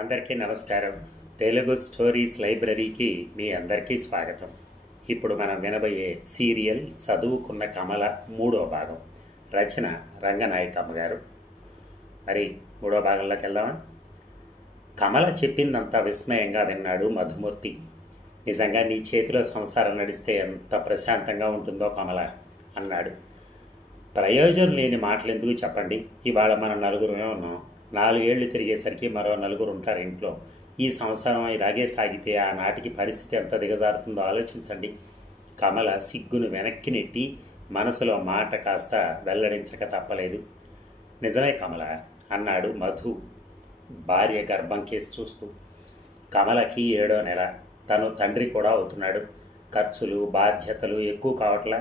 అందరికీ నమస్కారం. తెలుగు స్టోరీస్ లైబ్రరీకి మీ అందరికీ స్వాగతం. ఇప్పుడు మనం వినబోయే సీరియల్ చదువుకున్న కమల 3వ భాగం. రచన రంగనాయకమ్మ గారు. మరి 3వ భాగంలోకి వెళ్దామా? కమల చెప్పిందంతా విస్మయంగా విన్నాడు మధుమూర్తి. నిజంగా నీ చేతిలో సంసారం నడిస్తే ఎంత ప్రశాంతంగా ఉంటుందో కమల అన్నాడు. ప్రయోజనం లేని మాటలు ఎందుకు చెప్పండి. ఇవాళ మనం నలుగురమే ఉన్నాం. 4 ఏళ్లు తిరిగేసరికి మరో 4 ఉంటారు ఇంట్లో. ఈ సంవత్సరం ఇలాగే సాగితే ఆ నాటికి పరిస్థితి ఎంత దిగజారుతుందో ఆలోచించండి. కమల సిగ్గును వెనక్కి నెట్టి మనసులో మాట కాస్త వెల్లడించక తప్పలేదు. నిజమే కమల అన్నాడు మధు భార్య గర్భం కేసు చూస్తూ. కమలకి 7వ నెల. తను తండ్రి కూడా అవుతున్నాడు. ఖర్చులు బాధ్యతలు ఎక్కువ కావట్లా.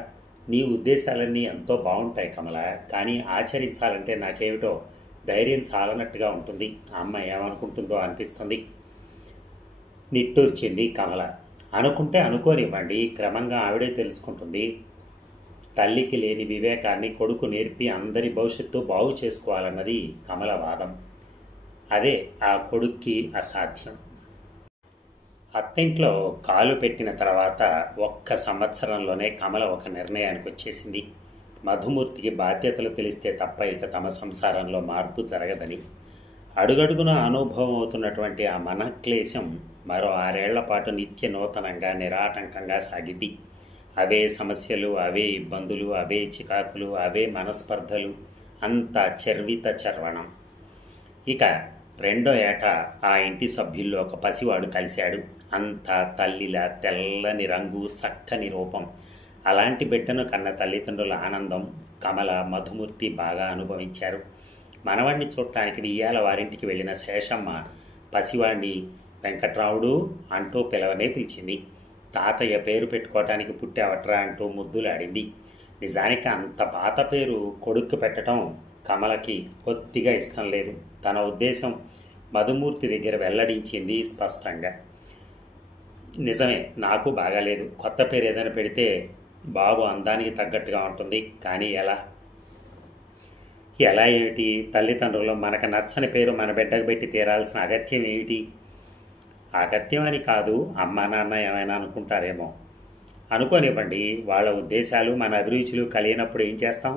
నీ ఉద్దేశాలన్నీ ఎంతో బాగుంటాయి కమల, కానీ ఆచరించాలంటే నాకేమిటో ధైర్యం చాలనట్టుగా ఉంటుంది. అమ్మ ఏమనుకుంటుందో అనిపిస్తుంది. నిట్టూర్చింది కమల. అనుకుంటే అనుకోనివ్వండి, క్రమంగా ఆవిడే తెలుసుకుంటుంది. తల్లికి లేని వివేకాన్ని కొడుకు నేర్పి అందరి భవిష్యత్తు బాగు చేసుకోవాలన్నది కమల వాదం. అదే ఆ కొడుక్కి అసాధ్యం. అత్తింట్లో కాలు పెట్టిన తర్వాత 1 సంవత్సరంలోనే కమల ఒక నిర్ణయానికి వచ్చేసింది. మధుమూర్తికి బాధ్యతలు తెలిస్తే తప్ప ఇక తమ సంసారంలో మార్పు జరగదని. అడుగడుగున అనుభవం అవుతున్నటువంటి ఆ మనక్లేశం మరో 6 ఏళ్ల పాటు నిత్య నూతనంగా నిరాటంకంగా సాగింది. అవే సమస్యలు, అవే ఇబ్బందులు, అవే చికాకులు, అవే మనస్పర్ధలు, అంతా చర్విత చర్వణం. ఇక 2వ ఏట ఆ ఇంటి సభ్యుల్లో ఒక పసివాడు కలిశాడు. అంతా తల్లిలా తెల్లని రంగు, చక్కని రూపం. అలాంటి బిడ్డను కన్న తల్లిదండ్రుల ఆనందం కమల మధుమూర్తి బాగా అనుభవించారు. మనవాణ్ణి చూడటానికి వియ్యాల వారింటికి వెళ్ళిన శేషమ్మ పసివాణ్ణి వెంకట్రావుడు అంటూ పిలవనే పిలిచింది. తాతయ్య పేరు పెట్టుకోవటానికి పుట్టావట్రా అంటూ ముద్దులాడింది. నిజానికి అంత పాత పేరు కొడుక్కు పెట్టడం కమలకి కొద్దిగా ఇష్టం లేదు. తన ఉద్దేశం మధుమూర్తి దగ్గర వెల్లడించింది స్పష్టంగా. నిజమే, నాకు బాగాలేదు. కొత్త పేరు ఏదైనా పెడితే బాబు అందానికి తగ్గట్టుగా ఉంటుంది. కానీ ఎలా ఏమిటి? తల్లిదండ్రులు మనకు నచ్చని పేరు మన బిడ్డకు పెట్టి తీరాల్సిన అగత్యం ఏమిటి? అగత్యం అని కాదు, అమ్మా నాన్న ఏమైనా అనుకుంటారేమో. అనుకోనివ్వండి, వాళ్ళ ఉద్దేశాలు మన అభిరుచులు కలిగినప్పుడు ఏం చేస్తాం?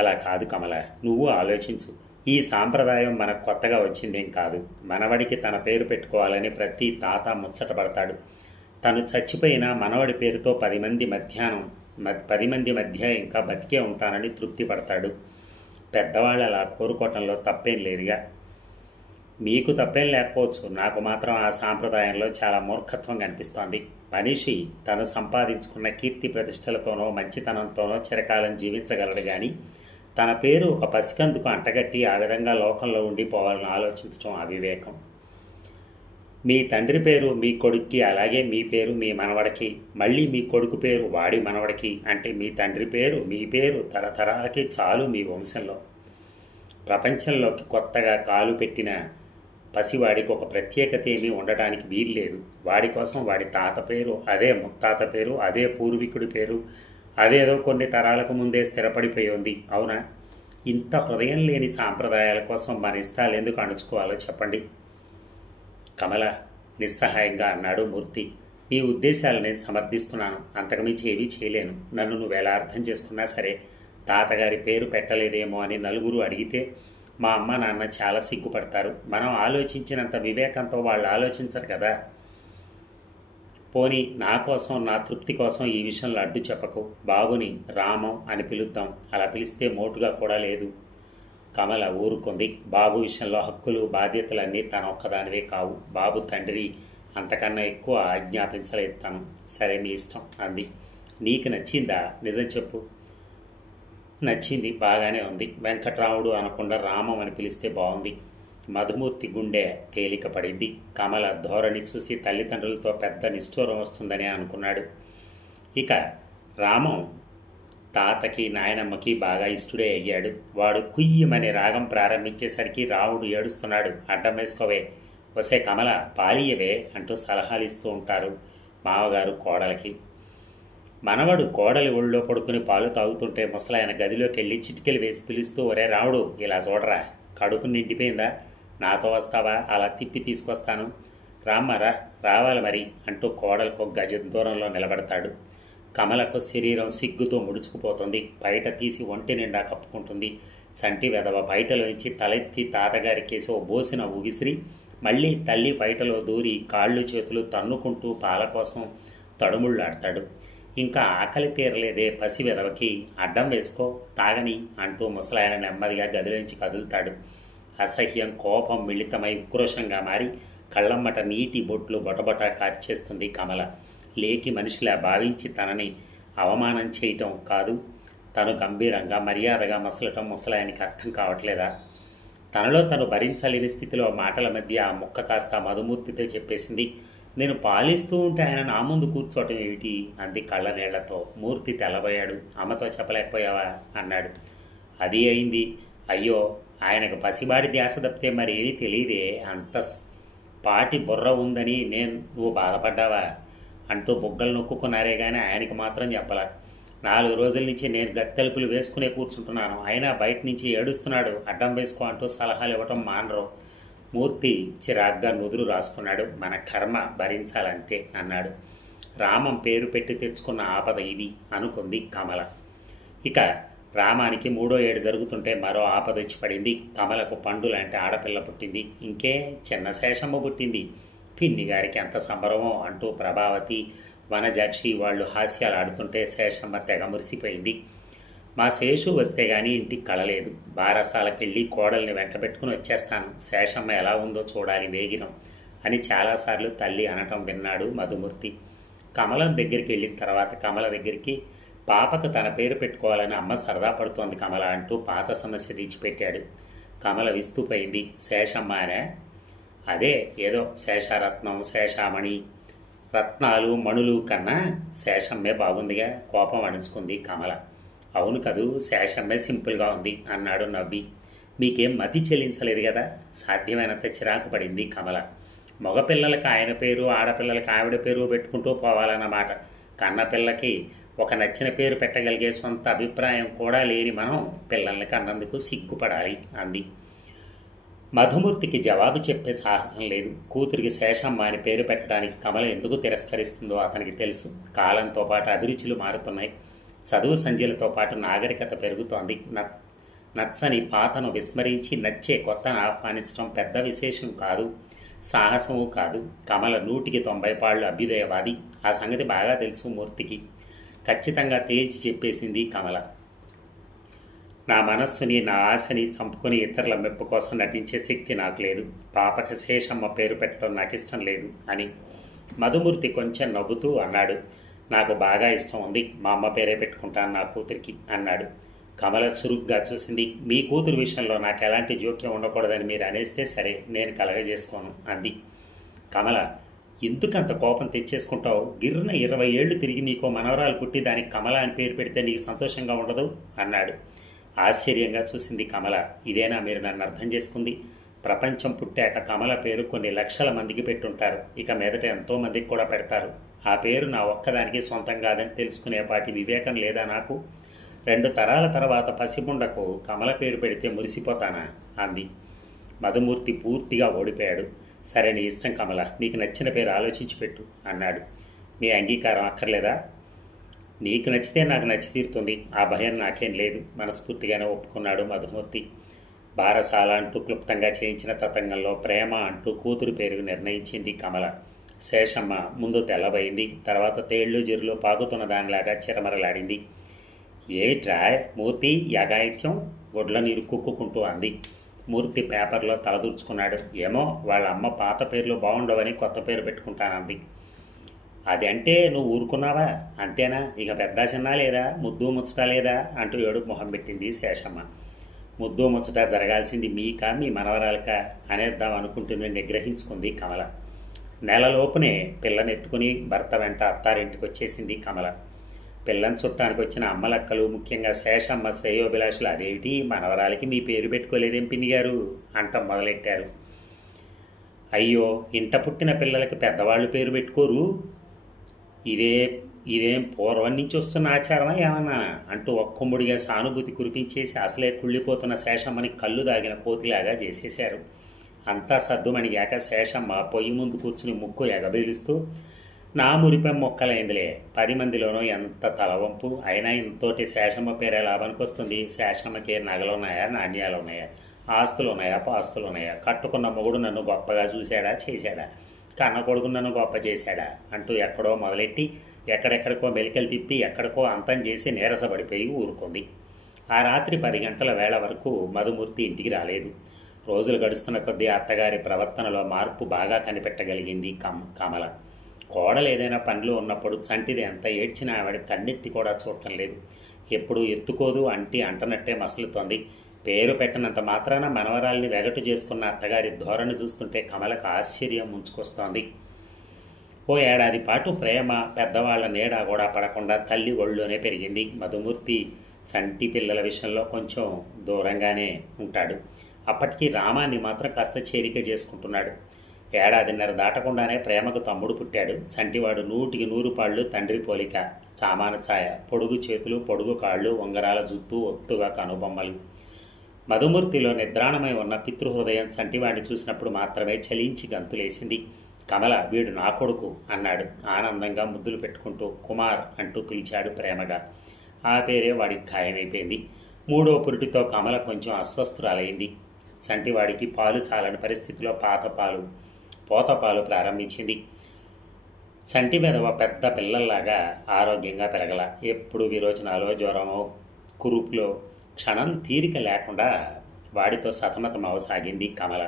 అలా కాదు కమల, నువ్వు ఆలోచించు. ఈ సాంప్రదాయం మనకు కొత్తగా వచ్చిందేం కాదు. మనవడికి తన పేరు పెట్టుకోవాలని ప్రతి తాత ముచ్చట పడతాడు. తను చచ్చిపోయిన మనవడి పేరుతో 10 మంది మధ్య ఇంకా బతికే ఉంటానని తృప్తి పడతాడు. పెద్దవాళ్ళు అలా కోరుకోవటంలో తప్పేం లేదుగా. మీకు తప్పేం లేకపోవచ్చు, నాకు మాత్రం ఆ సాంప్రదాయంలో చాలా మూర్ఖత్వం కనిపిస్తోంది. మనిషి తను సంపాదించుకున్న కీర్తి ప్రతిష్టలతోనో మంచితనంతోనో చిరకాలం జీవించగలడు, కానీ తన పేరు ఒక పసికందుకు అంటగట్టి ఆ విధంగా లోకంలో ఉండిపోవాలని ఆలోచించడం అవివేకం. మీ తండ్రి పేరు మీ కొడుక్కి, అలాగే మీ పేరు మీ మనవడికి, మళ్ళీ మీ కొడుకు పేరు వాడి మనవడికి. అంటే మీ తండ్రి పేరు మీ పేరు తరతరాలకి చాలు మీ వంశంలో. ప్రపంచంలోకి కొత్తగా కాలు పెట్టిన పసివాడికి ఒక ప్రత్యేకత ఏమీ ఉండటానికి వీల్లేదు. వాడి కోసం వాడి తాత పేరు, అదే ముత్తాత పేరు, అదే పూర్వీకుడి పేరు, అదేదో కొన్ని తరాలకు ముందే స్థిరపడిపోయి ఉంది. అవునా? ఇంత హృదయం లేని సాంప్రదాయాల కోసం మన ఇష్టాలు ఎందుకు అణుచుకోవాలో చెప్పండి. కమల నిస్సహాయంగా అన్నాడు మూర్తి. నీ ఉద్దేశాలు నేను సమర్థిస్తున్నాను, అంతకుమించి ఏమీ చేయలేను. నన్ను నువ్వు ఎలా అర్థం చేసుకున్నా సరే, తాతగారి పేరు పెట్టలేదేమో అని నలుగురు అడిగితే మా అమ్మ నాన్న చాలా సిగ్గుపడతారు. మనం ఆలోచించినంత వివేకంతో వాళ్ళు ఆలోచించరు కదా. పోనీ నా కోసం, నా తృప్తి కోసం ఈ విషయంలో అడ్డు చెప్పకు. బాబుని రామం అని పిలుద్దాం. అలా పిలిస్తే మోటుగా కూడా లేదు. కమల ఊరుకుంది. బాబు విషయంలో హక్కులు బాధ్యతలన్నీ తన ఒక్కదానివే కావు. బాబు తండ్రి అంతకన్నా ఎక్కువ ఆజ్ఞాపించలేదు తను. సరే నీ ఇష్టం అంది. నీకు నచ్చిందా? నిజం చెప్పు. నచ్చింది, బాగానే ఉంది. వెంకట్రాముడు అనకుండా రామం అని పిలిస్తే బాగుంది. మధుమూర్తి గుండె తేలిక పడింది. కమల ధోరణి చూసి తల్లిదండ్రులతో పెద్ద నిష్ఠూరం వస్తుందని అనుకున్నాడు. ఇక రామం తాతకి నాయనమ్మకి బాగా ఇష్టడే అయ్యాడు. వాడు కుయ్యమనే రాగం ప్రారంభించేసరికి రావుడు ఏడుస్తున్నాడు. అడ్డం వేసుకోవే, వసే కమల పాలియవే అంటూ సలహాలు ఇస్తూ ఉంటారు మామగారు కోడలకి. మనవడు కోడలి ఒళ్ళో పడుకుని పాలు తాగుతుంటే ముసలాయన గదిలోకి వెళ్ళి చిటికెలు వేసి పిలుస్తూ, ఒరే రావుడు ఇలా చూడరా, కడుపు నిండిపోయిందా? నాతో వస్తావా? అలా తిప్పి తీసుకొస్తాను. రామ్మరా, రావాలి మరి అంటూ కోడలకు గజం దూరంలో నిలబడతాడు. కమలకు శరీరం సిగ్గుతో ముడుచుకుపోతుంది. బయట తీసి ఒంటి నిండా కప్పుకుంటుంది. చంటి వెధవ బయటలోంచి తలెత్తి తాతగారి కేసి ఓ బోసిన విసిరి మళ్ళీ తల్లి బయటలో దూరి కాళ్ళు చేతులు తన్నుకుంటూ పాల కోసం తడుముళ్ళాడతాడు. ఇంకా ఆకలి తీరలేదే పసి వెధవకి, అడ్డం వేసుకో తాగని అంటూ ముసలాయన నెమ్మదిగా గదిలోంచి కదులుతాడు. అసహ్యం, కోపం మిళితమై ఉక్రోషంగా మారి కళ్ళమ్మట నీటి బొట్లు బొటబొట కార్చేస్తుంది కమల. లేకి మనిషిలా భావించి తనని అవమానం చేయటం కాదు, తను గంభీరంగా మర్యాదగా మసలటం ముసలాయనికి అర్థం కావట్లేదా? తనలో తను భరించలేని స్థితిలో మాటల మధ్య ఆ ముక్క కాస్త మధుమూర్తితో చెప్పేసింది. నేను పాలిస్తూ ఉంటే ఆయన నా ముందు కూర్చోవటం ఏమిటి అంది కళ్ళ నీళ్లతో. మూర్తి తెల్లబోయాడు. అమ్మతో చెప్పలేకపోయావా అన్నాడు. అది అయింది. అయ్యో, ఆయనకు పసిబాడి ధ్యాస తప్పితే మరేమీ తెలియదే, అంత పాటి బుర్ర ఉందని నువ్వు బాధపడ్డావా అంటూ బుగ్గలు నొక్కున్నారే కానీ ఆయనకి మాత్రం చెప్పలా. 4 రోజుల నుంచి నేను గత్తెలుపులు వేసుకునే కూర్చుంటున్నాను, అయినా బయట నుంచి ఏడుస్తున్నాడు. అడ్డం వేసుకో అంటూ సలహాలు ఇవ్వటం మానరు. మూర్తి చిరాగ్గా నుదురు రాసుకున్నాడు. మన కర్మ భరించాలంతే అన్నాడు. రామం పేరు పెట్టి తెచ్చుకున్న ఆపద ఇది అనుకుంది కమల. ఇక రామానికి 3వ ఏడు జరుగుతుంటే మరో ఆపద వచ్చి పడింది. కమలకు పండు లాంటి ఆడపిల్ల పుట్టింది. ఇంకే చిన్న శేషమ్మ పుట్టింది. పిన్ని గారికి ఎంత సంబరమో అంటూ ప్రభావతి, వనజాక్షి వాళ్ళు హాస్యాలు ఆడుతుంటే శేషమ్మ తెగ మురిసిపోయింది. మా శేషు వస్తే గాని ఇంటికి కళలేదు. బారసాలకెళ్ళి కోడల్ని వెంటబెట్టుకుని వచ్చేస్తాను, శేషమ్మ ఎలా ఉందో చూడాలి వేగిరం అని చాలాసార్లు తల్లి అనటం విన్నాడు మధుమూర్తి. కమలం దగ్గరికి వెళ్ళిన తర్వాత కమల దగ్గరికి పాపకు తన పేరు పెట్టుకోవాలని అమ్మ సరదా పడుతోంది కమల అంటూ పాత సమస్య తీర్చిపెట్టాడు. కమల విస్తుపోయింది. శేషమ్మ అనే? అదే ఏదో శేషరత్నం, శేషామణి, రత్నాలు మణులు కన్నా శేషమ్మే బాగుందిగా కోపం అణుచుకుంది కమల. అవును కదూ, శేషమ్మే సింపుల్గా ఉంది అన్నాడు నవ్వి. మీకేం మతి చెల్లించలేదు కదా? సాధ్యమైనంత చిరాకు పడింది కమల. మగపిల్లలకి ఆయన పేరు, ఆడపిల్లలకి ఆవిడ పేరు పెట్టుకుంటూ పోవాలన్నమాట. కన్నపిల్లకి ఒక నచ్చిన పేరు పెట్టగలిగే సొంత అభిప్రాయం కూడా లేని మనం పిల్లల్ని కన్నందుకు సిగ్గుపడాలి అంది. మధుమూర్తికి జవాబు చెప్పే సాహసం లేదు. కూతురికి శేషమ్మ అని పేరు పెట్టడానికి కమల ఎందుకు తిరస్కరిస్తుందో అతనికి తెలుసు. కాలంతో పాటు అభిరుచులు మారుతున్నాయి. చదువు సంధ్యలతో పాటు నాగరికత పెరుగుతోంది. నచ్చని పాతను విస్మరించి నచ్చే కొత్తను ఆహ్వానించడం పెద్ద విశేషం కాదు, సాహసము కాదు. కమల 100కి 90 పాళ్ళు అభ్యుదయవాది. ఆ సంగతి బాగా తెలుసు మూర్తికి. ఖచ్చితంగా తేల్చి చెప్పేసింది కమల. నా మనస్సుని, నా ఆశని చంపుకొని ఇతరుల మెప్పు కోసం నటించే శక్తి నాకు లేదు. పాపకి శేషమ్మ పేరు పెట్టడం నాకు ఇష్టం లేదు అని. మధుమూర్తి కొంచెం నవ్వుతూ అన్నాడు. నాకు బాగా ఇష్టం ఉంది, మా అమ్మ పేరే పెట్టుకుంటాను నా కూతురికి అన్నాడు. కమల చురుగ్గా చూసింది. మీ కూతురు విషయంలో నాకు ఎలాంటి జోక్యం ఉండకూడదని మీరు అనేస్తే సరే, నేను కలగజేసుకోను అంది. కమల, ఎందుకంత కోపం తెచ్చేసుకుంటావు? గిర్రున 20 ఏళ్లు తిరిగి నీకో మనవరాలు పుట్టి దానికి కమల అని పేరు పెడితే నీకు సంతోషంగా ఉండదు అన్నాడు. ఆశ్చర్యంగా చూసింది కమల. ఇదేనా మీరు నన్ను అర్థం చేసుకుంది? ప్రపంచం పుట్టాక కమల పేరు కొన్ని లక్షల మందికి పెట్టుంటారు. ఇక మీదట ఎంతో మందికి కూడా పెడతారు. ఆ పేరు నా ఒక్కదానికి సొంతం కాదని తెలుసుకునేపాటి వివేకం లేదా నాకు? 2 తరాల తర్వాత పసిబుండకు కమల పేరు పెడితే మురిసిపోతానా అంది. మధుమూర్తి పూర్తిగా ఓడిపోయాడు. సరే, నీ ఇష్టం కమల, నీకు నచ్చిన పేరు ఆలోచించి పెట్టు అన్నాడు. మీ అంగీకారం అక్కర్లేదా? నీకు నచ్చితే నాకు నచ్చి తీరుతుంది, ఆ భయం నాకేం లేదు మనస్ఫూర్తిగానే ఒప్పుకున్నాడు మధుమూర్తి. బారసాల అంటూ క్లుప్తంగా చేయించిన తతంగంలో ప్రేమ అంటూ కూతురు పేరు నిర్ణయించింది కమల. శేషమ్మ ముందు తెల్లబోయింది. తర్వాత తేళ్లు జిరులో పాకుతున్న దానిలాగా చిరమరలాడింది. ఏమిట్రా మూర్తి యాగాయిత్యం? గుడ్లను ఇరుక్కుకుంటూ అంది. మూర్తి పేపర్లో తలదూర్చుకున్నాడు. ఏమో, వాళ్ళ అమ్మ పాత పేర్లు బాగుండవని కొత్త పేరు పెట్టుకుంటానంది. అది అంటే నువ్వు ఊరుకున్నావా? అంతేనా? ఇక పెద్ద చిన్న లేదా, ముద్దు ముచ్చట లేదా అంటూ ఏడుపు మొహం పెట్టింది శేషమ్మ. ముద్దు ముచ్చట జరగాల్సింది మీకా మీ మనవరాలక అనేద్దాం అనుకుంటూనే నిగ్రహించుకుంది కమల. నెలలోపునే పిల్లనెత్తుకుని భర్త వెంట అత్తారింటికి వచ్చేసింది కమల. పిల్లని చుట్టానికి వచ్చిన అమ్మలక్కలు, ముఖ్యంగా శేషమ్మ శ్రేయోభిలాషులు అదేమిటి మనవరాలకి మీ పేరు పెట్టుకోలేదేం పిన్ని గారు అంటం మొదలెట్టారు. అయ్యో, ఇంట పుట్టిన పిల్లలకి పెద్దవాళ్ళు పేరు పెట్టుకోరు, ఇదేం పూర్వం నుంచి వస్తున్న ఆచారమా ఏమన్నా అంటూ ఒక్కొమ్ముడిగా సానుభూతి కురిపించేసి అసలే కుళ్ళిపోతున్న శేషమ్మని కళ్ళు దాగిన కోతిలాగా చేసేశారు. అంతా సర్దుమణిగాక శేషమ్మ పొయ్యి ముందు కూర్చుని ముక్కు ఎగబీలుస్తూ, నా మురిపెం మొక్కలైందిలే, 10 మందిలోనూ ఎంత తలవంపు అయినా ఇంతోటి శేషమ్మ పేరే లాభానికి వస్తుంది. శేషమ్మకి నగలున్నాయా, నాణ్యాలున్నాయా, ఆస్తులున్నాయా, పాస్తులున్నాయా, కట్టుకున్న మొగుడు నన్ను గొప్పగా చూశాడా, చేశాడా, కన్న కొడుకు నన్ను గొప్ప చేశాడా అంటూ ఎక్కడో మొదలెట్టి ఎక్కడెక్కడికో మెలికలు తిప్పి ఎక్కడికో అంతం చేసి నీరసపడిపోయి ఊరుకుంది. ఆ రాత్రి 10 గంటల వేళ వరకు మధుమూర్తి ఇంటికి రాలేదు. రోజులు గడుస్తున్న కొద్దీ అత్తగారి ప్రవర్తనలో మార్పు బాగా కనిపెట్టగలిగింది కమల. కోడలు ఏదైనా పనిలో ఉన్నప్పుడు చంటిది ఎంత ఏడ్చినా ఆవిడ కన్నెత్తి కూడా చూడటం లేదు. ఎప్పుడూ ఎత్తుకోదు, అంటనట్టే మసలుతోంది. పేరు పెట్టినంత మాత్రాన మనవరాల్ని వెగటు చేసుకున్న అత్తగారి ధోరణి చూస్తుంటే కమలకు ఆశ్చర్యం ముంచుకొస్తోంది. ఓ ఏడాది పాటు ప్రేమ, పెద్దవాళ్ల నీడ కూడా పడకుండా తల్లి ఒళ్ళోనే పెరిగింది. మధుమూర్తి చంటి పిల్లల విషయంలో కొంచెం దూరంగానే ఉంటాడు. అప్పటికీ రామాన్ని మాత్రం కాస్త చేరిక చేసుకుంటున్నాడు. ఏడాదిన్నర దాటకుండానే ప్రేమకు తమ్ముడు పుట్టాడు. చంటివాడు 100కి 100 పాళ్ళు తండ్రి పోలిక, చామాన ఛాయ, పొడుగు చేతులు, పొడుగు కాళ్ళు, ఉంగరాల జుత్తు, ఒత్తుగా కనుబొమ్మలు. మధుమూర్తిలో నిద్రాణమై ఉన్న పితృహృదయం చంటివాడిని చూసినప్పుడు మాత్రమే చలించి గంతులేసింది. కమల, వీడు నా కొడుకు అన్నాడు ఆనందంగా ముద్దులు పెట్టుకుంటూ. కుమార్ అంటూ పిలిచాడు ప్రేమగా. ఆ పేరే వాడికి ఖాయమైపోయింది. 3వ పురిటితో కమల కొంచెం అస్వస్థురాలైంది. చంటివాడికి పాలు చాలని పరిస్థితిలో పోతపాలు ప్రారంభించింది. చంటి మెదవ పెద్ద పిల్లల్లాగా ఆరోగ్యంగా పెరగల. ఎప్పుడు విరోచనాలో, జ్వరమో, కురుపులో క్షణం తీరిక లేకుండా వాడితో సతమతం అవసాగింది కమల.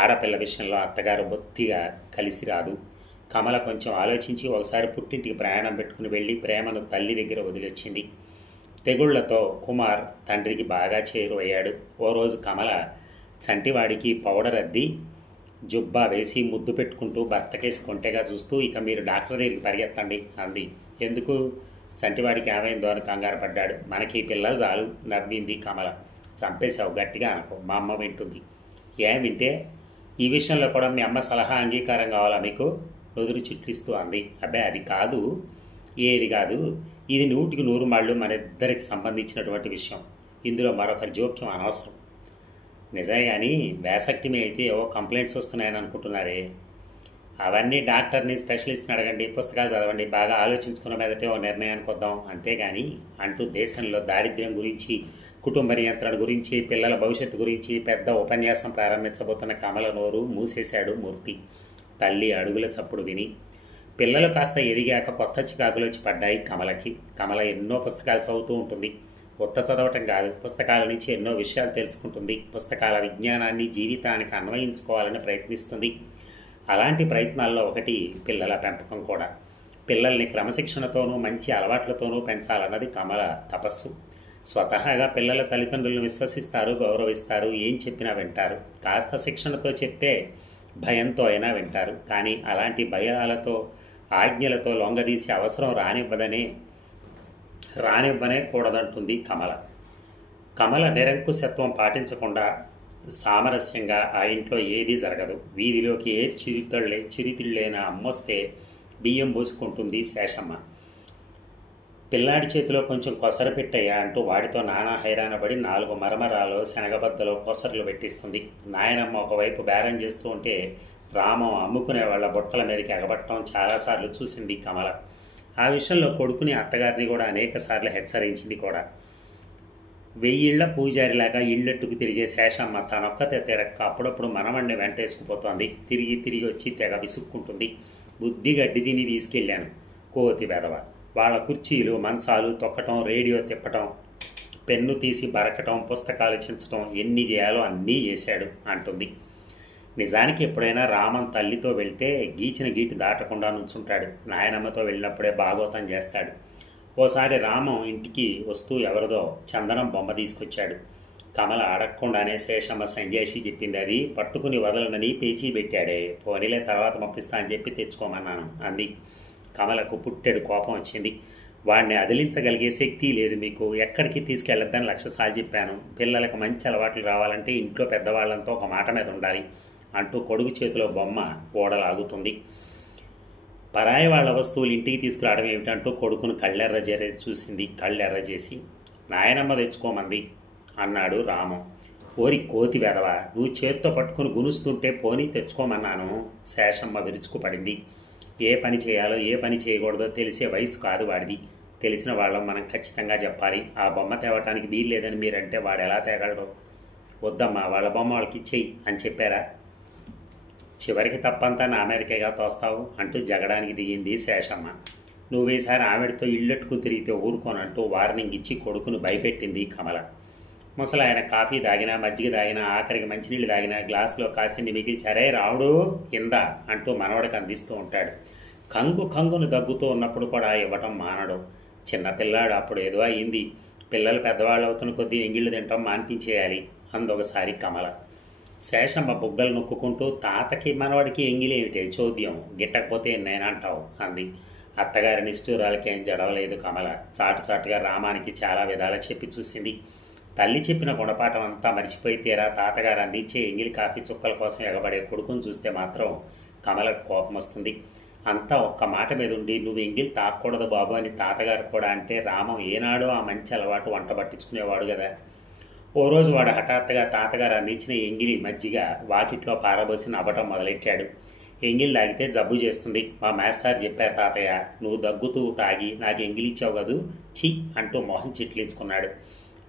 ఆడపిల్ల విషయంలో అత్తగారు బొత్తిగా కలిసి రాదు. కమల కొంచెం ఆలోచించి ఒకసారి పుట్టింటికి ప్రయాణం పెట్టుకుని వెళ్ళి ప్రేమను తల్లి దగ్గర వదిలొచ్చింది. తెగుళ్లతో కుమార్ తండ్రికి బాగా చేరువయ్యాడు. ఓ రోజు కమల చంటివాడికి పౌడర్ అద్ది జుబ్బా వేసి ముద్దు పెట్టుకుంటూ భర్తకేసి కొంటెగా చూస్తూ, ఇక మీరు డాక్టర్ దగ్గరికి పరిగెత్తండి అంది. ఎందుకు? చంటివాడికి ఏమైందో అని కంగారు పడ్డాడు. మనకి పిల్లలు చాలు నవ్వింది కమల. చంపేశావు, గట్టిగా అనుకో, మా అమ్మ వింటుంది. ఏం వింటే? ఈ విషయంలో కూడా మీ అమ్మ సలహా అంగీకారం కావాలా మీకు? నుదురు చిట్లిస్తూ అంది. అబ్బే అది కాదు, ఏది కాదు, ఇది 100కి 100 మాళ్ళు మన ఇద్దరికి సంబంధించినటువంటి విషయం. ఇందులో మరొకరి జోక్యం అనవసరం. నిజమే కానీ వ్యాసక్టిమి అయితే ఏవో కంప్లైంట్స్ వస్తున్నాయని అనుకుంటున్నారే. అవన్నీ డాక్టర్ని, స్పెషలిస్ట్ని అడగండి, పుస్తకాలు చదవండి, బాగా ఆలోచించుకున్న మీదటే ఓ నిర్ణయానికి వద్దాం, అంతేగాని అంటూ దేశంలో దారిద్ర్యం గురించి, కుటుంబ నియంత్రణ గురించి, పిల్లల భవిష్యత్తు గురించి పెద్ద ఉపన్యాసం ప్రారంభించబోతున్న కమల నోరు మూసేశాడు మూర్తి. తల్లి అడుగుల చప్పుడు విని పిల్లలు కాస్త ఎదిగాక కొత్త చికాకులు వచ్చి పడ్డాయి కమలకి. కమల ఎన్నో పుస్తకాలు చదువుతూ ఉంటుంది. కొత్త చదవటం కాదు, పుస్తకాల నుంచి ఎన్నో విషయాలు తెలుసుకుంటుంది. పుస్తకాల విజ్ఞానాన్ని జీవితానికి అన్వయించుకోవాలని ప్రయత్నిస్తుంది. అలాంటి ప్రయత్నాల్లో ఒకటి పిల్లల పెంపకం కూడా. పిల్లల్ని క్రమశిక్షణతోనూ మంచి అలవాట్లతోనూ పెంచాలన్నది కమల తపస్సు. స్వతహాగా పిల్లల తల్లిదండ్రులను విశ్వసిస్తారు, గౌరవిస్తారు, ఏం చెప్పినా వింటారు. కాస్త శిక్షణతో చెప్తే భయంతో అయినా వింటారు. కానీ అలాంటి భయాలతో, ఆజ్ఞలతో లొంగదీసే అవసరం రానివ్వనే కూడదంటుంది కమల. కమల నిరంకుశత్వం పాటించకుండా సామరస్యంగా ఆ ఇంట్లో ఏదీ జరగదు. వీధిలోకి ఏ చిరుతిళ్ళైన అమ్మొస్తే బియ్యం పోసుకుంటుంది శేషమ్మ. పిల్లాడి చేతిలో కొంచెం కొసరు పెట్టయ్యా అంటూ వాడితో నానా హైరాణపడి 4 మరమరాలో, శనగబద్దలో కొసరులు పెట్టిస్తుంది. నాయనమ్మ ఒకవైపు బేరం చేస్తూ ఉంటే రామం అమ్ముకునే వాళ్ళ బుట్టల మీదకి ఎగబట్టడం చాలాసార్లు చూసింది కమల. ఆ విషయంలో కొడుకుని, అత్తగారిని కూడా అనేక సార్లు హెచ్చరించింది కూడా. 1000 ఇళ్ల పూజారిలాగా ఇళ్ళెట్టుకు తిరిగే శేషమ్మ తనొక్కతే తిరక్క అప్పుడప్పుడు మనవణ్ణి వెంటేసుకుపోతోంది. తిరిగి వచ్చి తెగ విసుక్కుంటుంది. బుద్ధి గడ్డి తిని తీసుకెళ్ళాను, కోతి వెధవ. వాళ్ళ కుర్చీలు, మంచాలు తొక్కటం, రేడియో తిప్పటం, పెన్ను తీసి బరకటం, పుస్తకాలు చించటం, ఎన్ని చేయాలో అన్నీ చేశాడు అంటుంది. నిజానికి ఎప్పుడైనా రామన్ తల్లితో వెళ్తే గీచిన గీటు దాటకుండా నుంచుంటాడు. నాయనమ్మతో వెళ్ళినప్పుడే భాగవతం చేస్తాడు. ఓసారి రామం ఇంటికి వస్తూ ఎవరిదో చందనం బొమ్మ తీసుకొచ్చాడు. కమల అడగకుండానే శేషమ్మ సంజేషి చెప్పింది. అది పట్టుకుని వదలనని పేచీ పెట్టాడే, పోనీలే తర్వాత పంపిస్తా అని చెప్పి తెచ్చుకోమన్నాను అంది. కమలకు పుట్టెడు కోపం వచ్చింది. వాడిని అదిలించగలిగే శక్తి లేదు మీకు, ఎక్కడికి తీసుకెళ్లొద్దని 1,00,000 సార్లు చెప్పాను. పిల్లలకు మంచి అలవాట్లు రావాలంటే ఇంట్లో పెద్దవాళ్లంతా ఒక మాట మీద ఉండాలి అంటూ కొడుకు చేతిలో బొమ్మ ఓడలాగుతుంది. పరాయి వాళ్ళ వస్తువులు ఇంటికి తీసుకురావడం ఏమిటంటూ కొడుకును కళ్ళెర్ర చేసి నాయనమ్మ తెచ్చుకోమంది అన్నాడు రామం. ఓరి కోతి వెదవ, నువ్వు చేత్తో పట్టుకుని గునుస్తుంటే పోనీ తెచ్చుకోమన్నాను. శేషమ్మ విరుచుకుపడింది. ఏ పని చేయాలో ఏ పని చేయకూడదో తెలిసే వయసు కాదు వాడిది. తెలిసిన వాళ్ళం మనం ఖచ్చితంగా చెప్పాలి. ఆ బొమ్మ తేవటానికి వీలు లేదని మీరంటే వాడు ఎలా తేగలడు? వద్దమ్మా, వాళ్ళ బొమ్మ వాళ్ళకి ఇచ్చేయి అని చెప్పారా? చివరికి తప్పంతా నా మీదకేగా తోస్తావు అంటూ జగడానికి దిగింది శేషమ్మ. నువ్వేసారి ఆవిడతో ఇల్లెట్టుకు తిరిగితే ఊరుకోనంటూ వార్నింగ్ ఇచ్చి కొడుకును భయపెట్టింది కమల. ముసలాయన కాఫీ తాగినా, మజ్జిగ తాగినా, ఆఖరికి మంచినీళ్ళు తాగినా గ్లాసులో కాసింది మిగిల్చారే రావుడు ఇందా అంటూ మనవడికి అందిస్తూ ఉంటాడు. కంగును దగ్గుతూ ఉన్నప్పుడు కూడా ఇవ్వటం మానడు. చిన్నపిల్లాడు, అప్పుడు ఏదో అయింది. పిల్లలు పెద్దవాళ్ళు అవుతున్న కొద్దీ ఎంగిళ్ళు తింటాం మాన్పించేయాలి అందొకసారి కమల. శేషమ్మ బుగ్గలు నొక్కుంటూ, తాతకి మనవాడికి ఎంగిలేమిటే చోద్యం, గిట్టకపోతే ఎన్నైనంటావు అంది. అత్తగారి నిష్ఠూరాలకేం జడవలేదు కమల. చాటుగా రామానికి చాలా విధాలు చెప్పి చూసింది. తల్లి చెప్పిన గుణపాఠం అంతా మరిచిపోయి తీరా తాతగారు అందించే ఎంగిలి కాఫీ చుక్కల కోసం ఎగబడే కొడుకును చూస్తే మాత్రం కమలకు కోపం వస్తుంది. అంతా ఒక్క మాట మీద ఉండి, నువ్వు ఎంగిలి తాకూడదు బాబు అని తాతగారు కూడా అంటే రామం ఏనాడో ఆ మంచి అలవాటు వంట పట్టించుకునేవాడు కదా. ఓ రోజు వాడు హఠాత్తుగా తాతగారు అందించిన ఎంగిలి మజ్జిగ వాకిట్లో పారబోసి నవ్వటం మొదలెట్టాడు. ఎంగిలి తాగితే జబ్బు చేస్తుంది, మా మాస్టర్ చెప్పారు తాతయ్య, నువ్వు దగ్గుతూ తాగి నాకు ఎంగిలిచ్చావు కదూ చి అంటూ మొహం చిట్లించుకున్నాడు.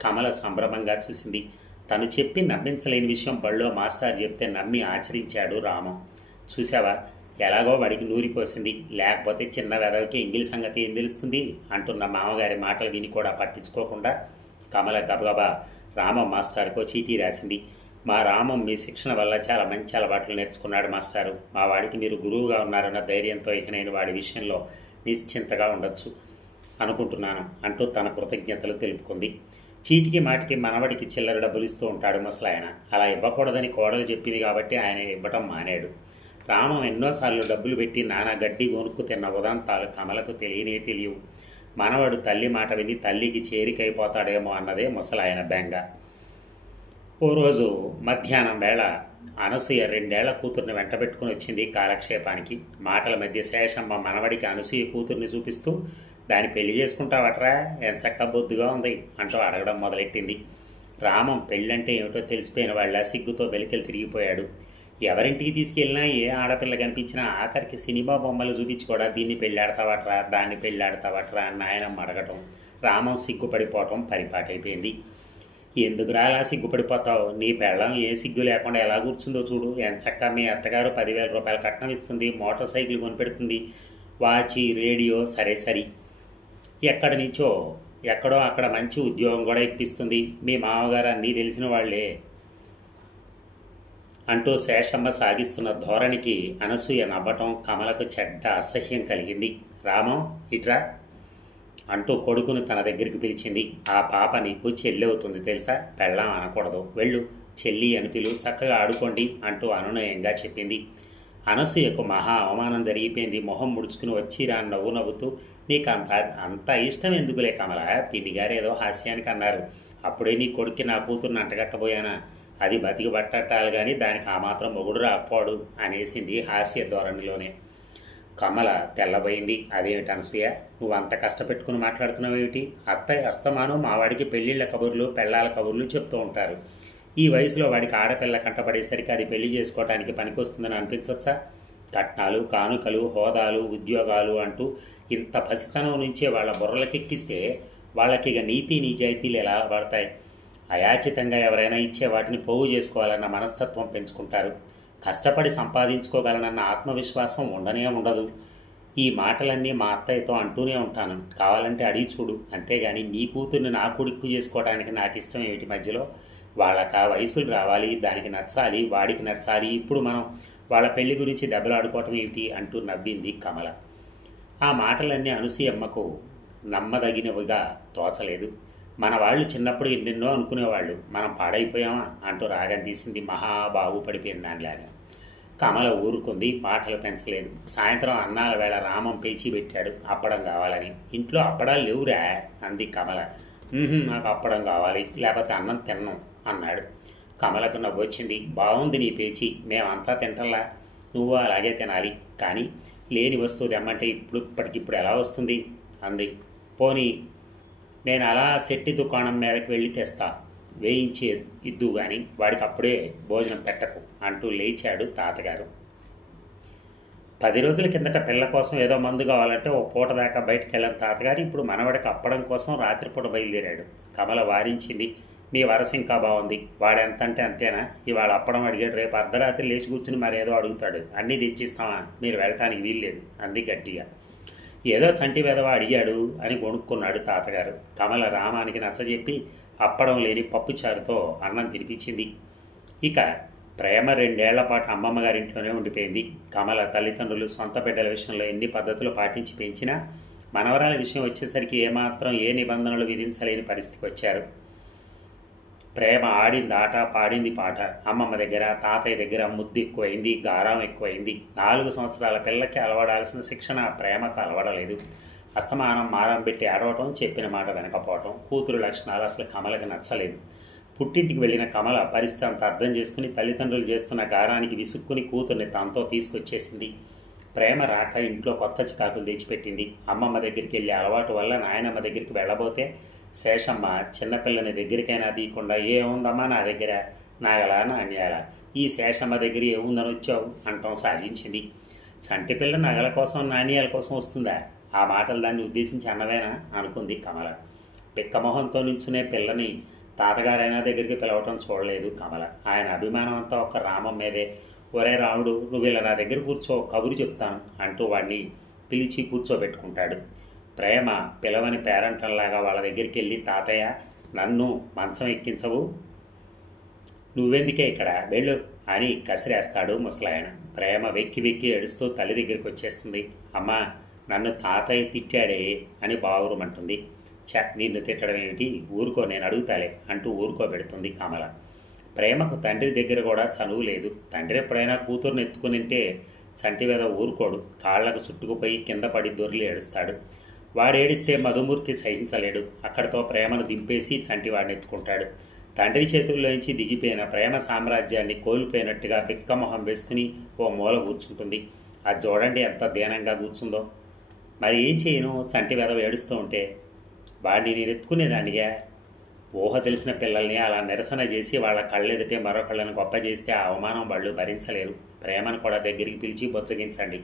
కమల సంభ్రమంగా చూసింది. తను చెప్పి నమ్మించలేని విషయం బళ్ళో మాస్టర్ చెప్తే నమ్మి ఆచరించాడు రామం. చూసావా, ఎలాగో వాడికి నూరిపోసింది, లేకపోతే చిన్న వెదవికి ఎంగిలి సంగతి ఏం తెలుస్తుంది అంటున్న మామగారి మాటలు విని కూడా పట్టించుకోకుండా కమల గబగబా రామం మాస్టర్కో చీటీ రాసింది. మా రామం మీ శిక్షణ వల్ల చాలా మంచి అలవాట్లు నేర్చుకున్నాడు మాస్టారు. మా వాడికి మీరు గురువుగా ఉన్నారన్న ధైర్యంతో ఇక నేను వాడి విషయంలో నిశ్చింతగా ఉండొచ్చు అనుకుంటున్నాను అంటూ తన కృతజ్ఞతలు తెలుపుకుంది. చీటికి మాటికి మనవడికి చిల్లర డబ్బులు ఇస్తూ ఉంటాడు ముసలాయన. అలా ఇవ్వకూడదని కోడలు చెప్పింది కాబట్టి ఆయన ఇవ్వటం మానేడు. రామం ఎన్నోసార్లు డబ్బులు పెట్టి నానా గడ్డి గొనుక్కు తిన్న ఉదంతాలు కమలకు తెలియవు. మనవడు తల్లి మాట విని తల్లికి చేరికైపోతాడేమో అన్నదే ముసలాయన బెంగ. ఓ రోజు మధ్యాహ్నం వేళ అనసూయ 2 ఏళ్ల కూతుర్ని వెంటబెట్టుకుని వచ్చింది కాలక్షేపానికి. మాటల మధ్య శేషమ్మ మనవడికి అనసూయ కూతుర్ని చూపిస్తూ, దాన్ని పెళ్లి చేసుకుంటావట్రా, ఎంచక్క బొద్దుగా ఉంది అంటూ అడగడం మొదలెట్టింది. రామం పెళ్ళంటే ఏమిటో తెలిసిపోయిన వాళ్ళ సిగ్గుతో వెలికలు తిరిగిపోయాడు. ఎవరింటికి తీసుకెళ్ళినా ఏ ఆడపిల్ల కనిపించినా ఆఖరికి సినిమా బొమ్మలు చూపించి కూడా దీన్ని పెళ్ళాడతావట్రా, దాన్ని పెళ్ళాడతావట్రా అని నాయనమ్మ అడగటం, రామం సిగ్గుపడిపోవటం పరిపాటైపోయింది. ఎందుకురా అలా సిగ్గుపడిపోతావు, నీ పెళ్ళం ఏ సిగ్గు లేకుండా ఎలా కూర్చుందో చూడు, ఎంచక్క మీ అత్తగారు 10,000 రూపాయలు కట్నం ఇస్తుంది, మోటార్ సైకిల్ కొనిపెడుతుంది, వాచి రేడియో సరే ఎక్కడి నుంచో ఎక్కడో అక్కడ మంచి ఉద్యోగం కూడా ఇప్పిస్తుంది, మీ మామగారు అన్నీ తెలిసిన వాళ్లే అంటూ శేషమ్మ సాగిస్తున్న ధోరణికి అనసూయ నవ్వటం కమలకు చెడ్డ అసహ్యం కలిగింది. రామం ఇట్రా అంటూ కొడుకును తన దగ్గరికి పిలిచింది. ఆ పాప నీకు చెల్లి అవుతుంది తెలుసా, పెళ్ళాం అనకూడదు, వెళ్ళు చెల్లి అని పిలు, చక్కగా ఆడుకోండి అంటూ అనునయంగా చెప్పింది. అనసూయకు మహా అవమానం జరిగిపోయింది. మొహం ముడుచుకుని వచ్చి రాని నవ్వు నవ్వుతూ, నీకు అంత ఇష్టం ఎందుకులే కమల, పిన్నిగారు ఏదో హాస్యానికి అన్నారు, అప్పుడే నీ కొడుక్కి నా కూతుర్ని అంటగట్టబోయానా, అది బతికి పట్టట్టాలి కానీ దానికి ఆ మాత్రం మొగుడు రాపోడు అనేసింది హాస్య ధోరణిలోనే. కమల తెల్లబోయింది. అదేమిటి అనసూయ, నువ్వు అంత కష్టపెట్టుకుని మాట్లాడుతున్నావేమిటి? అత్తయ్య అస్తమానం మా వాడికి పెళ్ళిళ్ళ కబుర్లు పెళ్ళాల కబుర్లు చెప్తూ ఉంటారు. ఈ వయసులో వాడికి ఆడపిల్ల కంటపడేసరికి అది పెళ్లి చేసుకోవడానికి పనికొస్తుందని అనిపించవచ్చా? కట్నాలు, కానుకలు, హోదాలు, ఉద్యోగాలు అంటూ ఇంత పసితనం నుంచే వాళ్ళ బుర్రలకెక్కిస్తే వాళ్ళకి ఇక నీతి నిజాయితీలు ఎలా పడతాయి? అయాచితంగా ఎవరైనా ఇచ్చే వాటిని పోగు చేసుకోవాలన్న మనస్తత్వం పెంచుకుంటారు. కష్టపడి సంపాదించుకోగలనన్న ఆత్మవిశ్వాసం ఉండనే ఉండదు. ఈ మాటలన్నీ మా అత్తయ్యతో అంటూనే ఉంటాను, కావాలంటే అడిగి చూడు, అంతేగాని నీ కూతుర్ని నా కొడుకు చేసుకోవడానికి నాకు ఇష్టం ఏమిటి మధ్యలో? వాళ్ళకి ఆ వయసులు రావాలి, దానికి నచ్చాలి, వాడికి నచ్చాలి, ఇప్పుడు మనం వాళ్ళ పెళ్లి గురించి దెబ్బలాడుకోవటం ఏమిటి అంటూ నవ్వింది కమల. ఆ మాటలన్నీ అనసూయమ్మకు నమ్మదగినవిగా తోచలేదు. మన వాళ్ళు చిన్నప్పుడు ఎన్నెన్నో అనుకునేవాళ్ళు, మనం పాడైపోయామా అంటూ రాగం తీసింది మహా బాగుపడిపోయింది దానిలాగా. కమల ఊరుకుంది, మాటలు పెంచలేదు. సాయంత్రం అన్నాల వేళ రామం పేచీ పెట్టాడు, అప్పడం కావాలని. ఇంట్లో అప్పడాలు లేవురా అంది కమల. నాకు అప్పడం కావాలి, లేకపోతే అన్నం తిన్నాం అన్నాడు. కమలకు నవ్వొచ్చింది. బాగుంది నీ పేచీ, మేమంతా తింటల్లా, నువ్వు అలాగే తినాలి, కానీ లేని వస్తువు తెమ్మంటే ఇప్పటికిప్పుడు ఎలా వస్తుంది అంది. పోనీ నేను అలా శెట్టి దుకాణం మీదకి వెళ్ళి తెస్తా, వేయించి ఇద్దు గాని వాడికి అప్పుడే భోజనం పెట్టకు అంటూ లేచాడు తాతగారు. 10 రోజుల కిందట పిల్ల కోసం ఏదో మందు కావాలంటే ఓ పూట దాకా బయటకు వెళ్ళిన తాతగారు ఇప్పుడు మనవడికి అప్పడం కోసం రాత్రిపూట బయలుదేరాడు. కమల వారించింది. మీ వరస ఇంకా బాగుంది, వాడెంత అంటే అంతేనా, ఇవాళ అప్పడం అడిగాడు, రేపు అర్ధరాత్రి లేచి కూర్చుని మరేదో అడుగుతాడు, అన్నీ తెచ్చిస్తామా, మీరు వెళ్ళటానికి వీల్లేదు అంది గట్టిగా. ఏదో చంటి వెధవ అడిగాడు అని కొనుక్కున్నాడు తాతగారు. కమల రామానికి నచ్చజెప్పి అప్పడం లేని పప్పుచారుతో అన్నం తినిపించింది. ఇక ప్రేమ 2 ఏళ్ల పాటు అమ్మమ్మ గారింట్లోనే ఉండిపోయింది. కమల తల్లిదండ్రులు సొంత బిడ్డల విషయంలో ఎన్ని పద్ధతులు పాటించి పెంచినా మనవరాల విషయం వచ్చేసరికి ఏమాత్రం ఏ నిబంధనలు విధించలేని పరిస్థితికి వచ్చారు. ప్రేమ ఆడింది ఆట, పాడింది పాట. అమ్మమ్మ దగ్గర తాతయ్య దగ్గర ముద్దు ఎక్కువైంది, గారం ఎక్కువైంది. 4 సంవత్సరాల పిల్లకి అలవడాల్సిన శిక్షణ ప్రేమకు అలవడలేదు. అస్తమానం మారం పెట్టి ఆడవటం, చెప్పిన మాట వెనకపోవటం, కూతురు లక్షణాలు అసలు కమలకి నచ్చలేదు. పుట్టింటికి వెళ్ళిన కమల పరిస్థితి అంత అర్థం చేసుకుని తల్లిదండ్రులు చేస్తున్న గారానికి విసుక్కుని కూతుర్ని తనతో తీసుకొచ్చేసింది. ప్రేమ రాక ఇంట్లో కొత్త చికాకులు తెచ్చిపెట్టింది. అమ్మమ్మ దగ్గరికి వెళ్ళే అలవాటు వల్ల నాయనమ్మ దగ్గరికి వెళ్ళబోతే శేషమ్మ చిన్నపిల్లని దగ్గరికైనా తీయకుండా ఏముందమ్మా నా దగ్గర, నాగలా నాణ్యాల, ఈ శేషమ్మ దగ్గర ఏముందని వచ్చావు అంటాం సాధించింది. సంటిపిల్ల నగల కోసం నాణ్యాల కోసం వస్తుందా? ఆ మాటలు దాన్ని ఉద్దేశించి అన్నవేనా అనుకుంది కమల. పిక్కమొహంతో నించునే పిల్లని తాతగారైనా దగ్గరికి పిలవటం చూడలేదు కమల. ఆయన అభిమానం అంతా ఒక్క రామం మీదే. ఒరే రాముడు, నువ్వు ఇలా నా దగ్గర కూర్చో, కబురు చెప్తాను అంటూ వాడిని పిలిచి కూర్చోబెట్టుకుంటాడు. ప్రేమ పిలవని పేరంటంలాగా వాళ్ళ దగ్గరికి వెళ్ళి, తాతయ్య నన్ను మంచం ఎక్కించవు, నువ్వెందుకే ఇక్కడ, వెళ్ళు అని కసిరేస్తాడు ముసలాయన. ప్రేమ వెక్కి వెక్కి ఏడుస్తూ తల్లి దగ్గరికి వచ్చేస్తుంది. అమ్మా, నన్ను తాతయ్య తిట్టాడే అని బావురమంటుంది. నిన్ను తిట్టడం ఏమిటి, ఊరుకో, నేను అడుగుతాలే అంటూ ఊరుకోబెడుతుంది కమల. ప్రేమకు తండ్రి దగ్గర కూడా చనువు లేదు. తండ్రి ఎప్పుడైనా కూతురుని ఎత్తుకునింటే చంటి మీద ఊరుకోడు, కాళ్లకు చుట్టుకుపోయి కింద పడి దొర్లి ఏడుస్తాడు. వాడేడిస్తే మధుమూర్తి సహించలేడు. అక్కడితో ప్రేమను దింపేసి చంటి వాడిని ఎత్తుకుంటాడు. తండ్రి చేతుల్లోంచి దిగిపోయిన ప్రేమ సామ్రాజ్యాన్ని కోల్పోయినట్టుగా బిక్కమొహం వేసుకుని ఓ మూల కూర్చుంటుంది. అది చూడండి ఎంత దీనంగా కూర్చుందో. మరి ఏం చేయను, చంటి వెధవ ఏడుస్తూ ఉంటే? వాడిని నేను ఎత్తుకునేదానిగా. ఊహ తెలిసిన పిల్లల్ని అలా నిరసన చేసి వాళ్ళ కళ్ళెదిటే మరొకళ్ళని గొప్ప చేస్తే ఆ అవమానం వాళ్ళు భరించలేరు. ప్రేమను కూడా దగ్గరికి పిలిచి బొచ్చగించండి.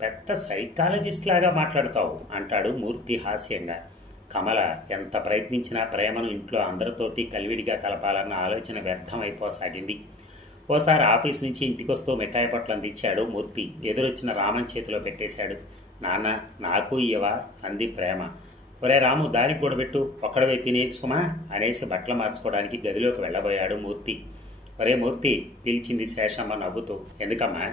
పెద్ద సైకాలజిస్ట్ లాగా మాట్లాడతావు అంటాడు మూర్తి హాస్యంగా. కమల ఎంత ప్రయత్నించినా ప్రేమను ఇంట్లో అందరితోటి కలివిడిగా కలపాలన్న ఆలోచన వ్యర్థమైపోసాగింది. ఓసారి ఆఫీస్ నుంచి ఇంటికొస్తూ మిఠాయి పొట్లం అందించాడు మూర్తి. ఎదురొచ్చిన రామన్ చేతిలో పెట్టేశాడు. నాన్న, నాకు ఇయ్యవా అంది ప్రేమ. ఒరే రాము, దానికి కూడా పెట్టు, ఒక్కడవే తినేసుమా అనేసి బట్టలు మార్చుకోవడానికి గదిలోకి వెళ్ళబోయాడు మూర్తి. ఒరే మూర్తి, పిలిచింది శేషమ్మ నవ్వుతూ. ఎందుకమ్మా?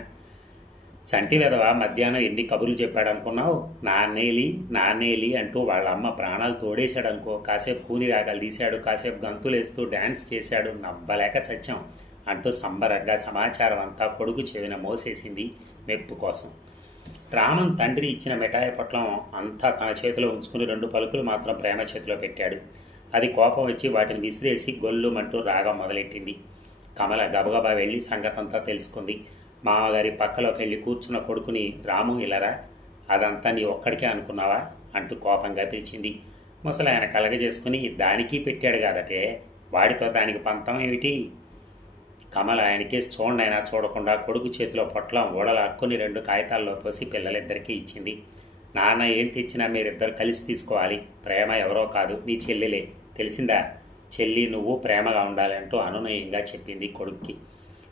చంటి వెధవ మధ్యాహ్నం ఎన్ని కబుర్లు చెప్పాడనుకున్నావు? నాన్నేలి అంటూ వాళ్ళ అమ్మ ప్రాణాలు తోడేశాడనుకో. కాసేపు కూని రాగాలు తీశాడు, కాసేపు గంతులేస్తూ డ్యాన్స్ చేశాడు, నవ్వలేక చచ్చాం అంటూ సంబరంగా సమాచారం అంతా కొడుకు చెవిన మోసేసింది మెప్పు కోసం. రామన్ తండ్రి ఇచ్చిన మిఠాయి పొట్లం అంతా తన చేతిలో ఉంచుకుని 2 పలుకులు మాత్రం ప్రేమ చేతిలో పెట్టాడు. అది కోపం వచ్చి వాటిని విసిరేసి గొల్లుమంటూ రాగం మొదలెట్టింది. కమల గబగబా వెళ్ళి సంగతంతా తెలుసుకుంది. మామగారి పక్కలోకి వెళ్ళి కూర్చున్న కొడుకుని, రాము ఇలారా, అదంతా నీ ఒక్కడికే అనుకున్నావా అంటూ కోపంగా పిలిచింది. ముసలాయన కలగజేసుకుని, దానికి పెట్టాడు కాదటే, వాడితో దానికి పంతం ఏమిటి? కమల ఆయనకేసి చూడనైనా చూడకుండా కొడుకు చేతిలో పొట్లం ఊడలాక్కుని 2 కాగితాల్లో పోసి పిల్లలిద్దరికీ ఇచ్చింది. నాన్న ఏం తెచ్చినా మీరిద్దరు కలిసి తీసుకోవాలి. ప్రేమ ఎవరో కాదు, నీ చెల్లెలే, తెలిసిందా? చెల్లి నువ్వు ప్రేమగా ఉండాలంటూ అనునయంగా చెప్పింది కొడుక్కి.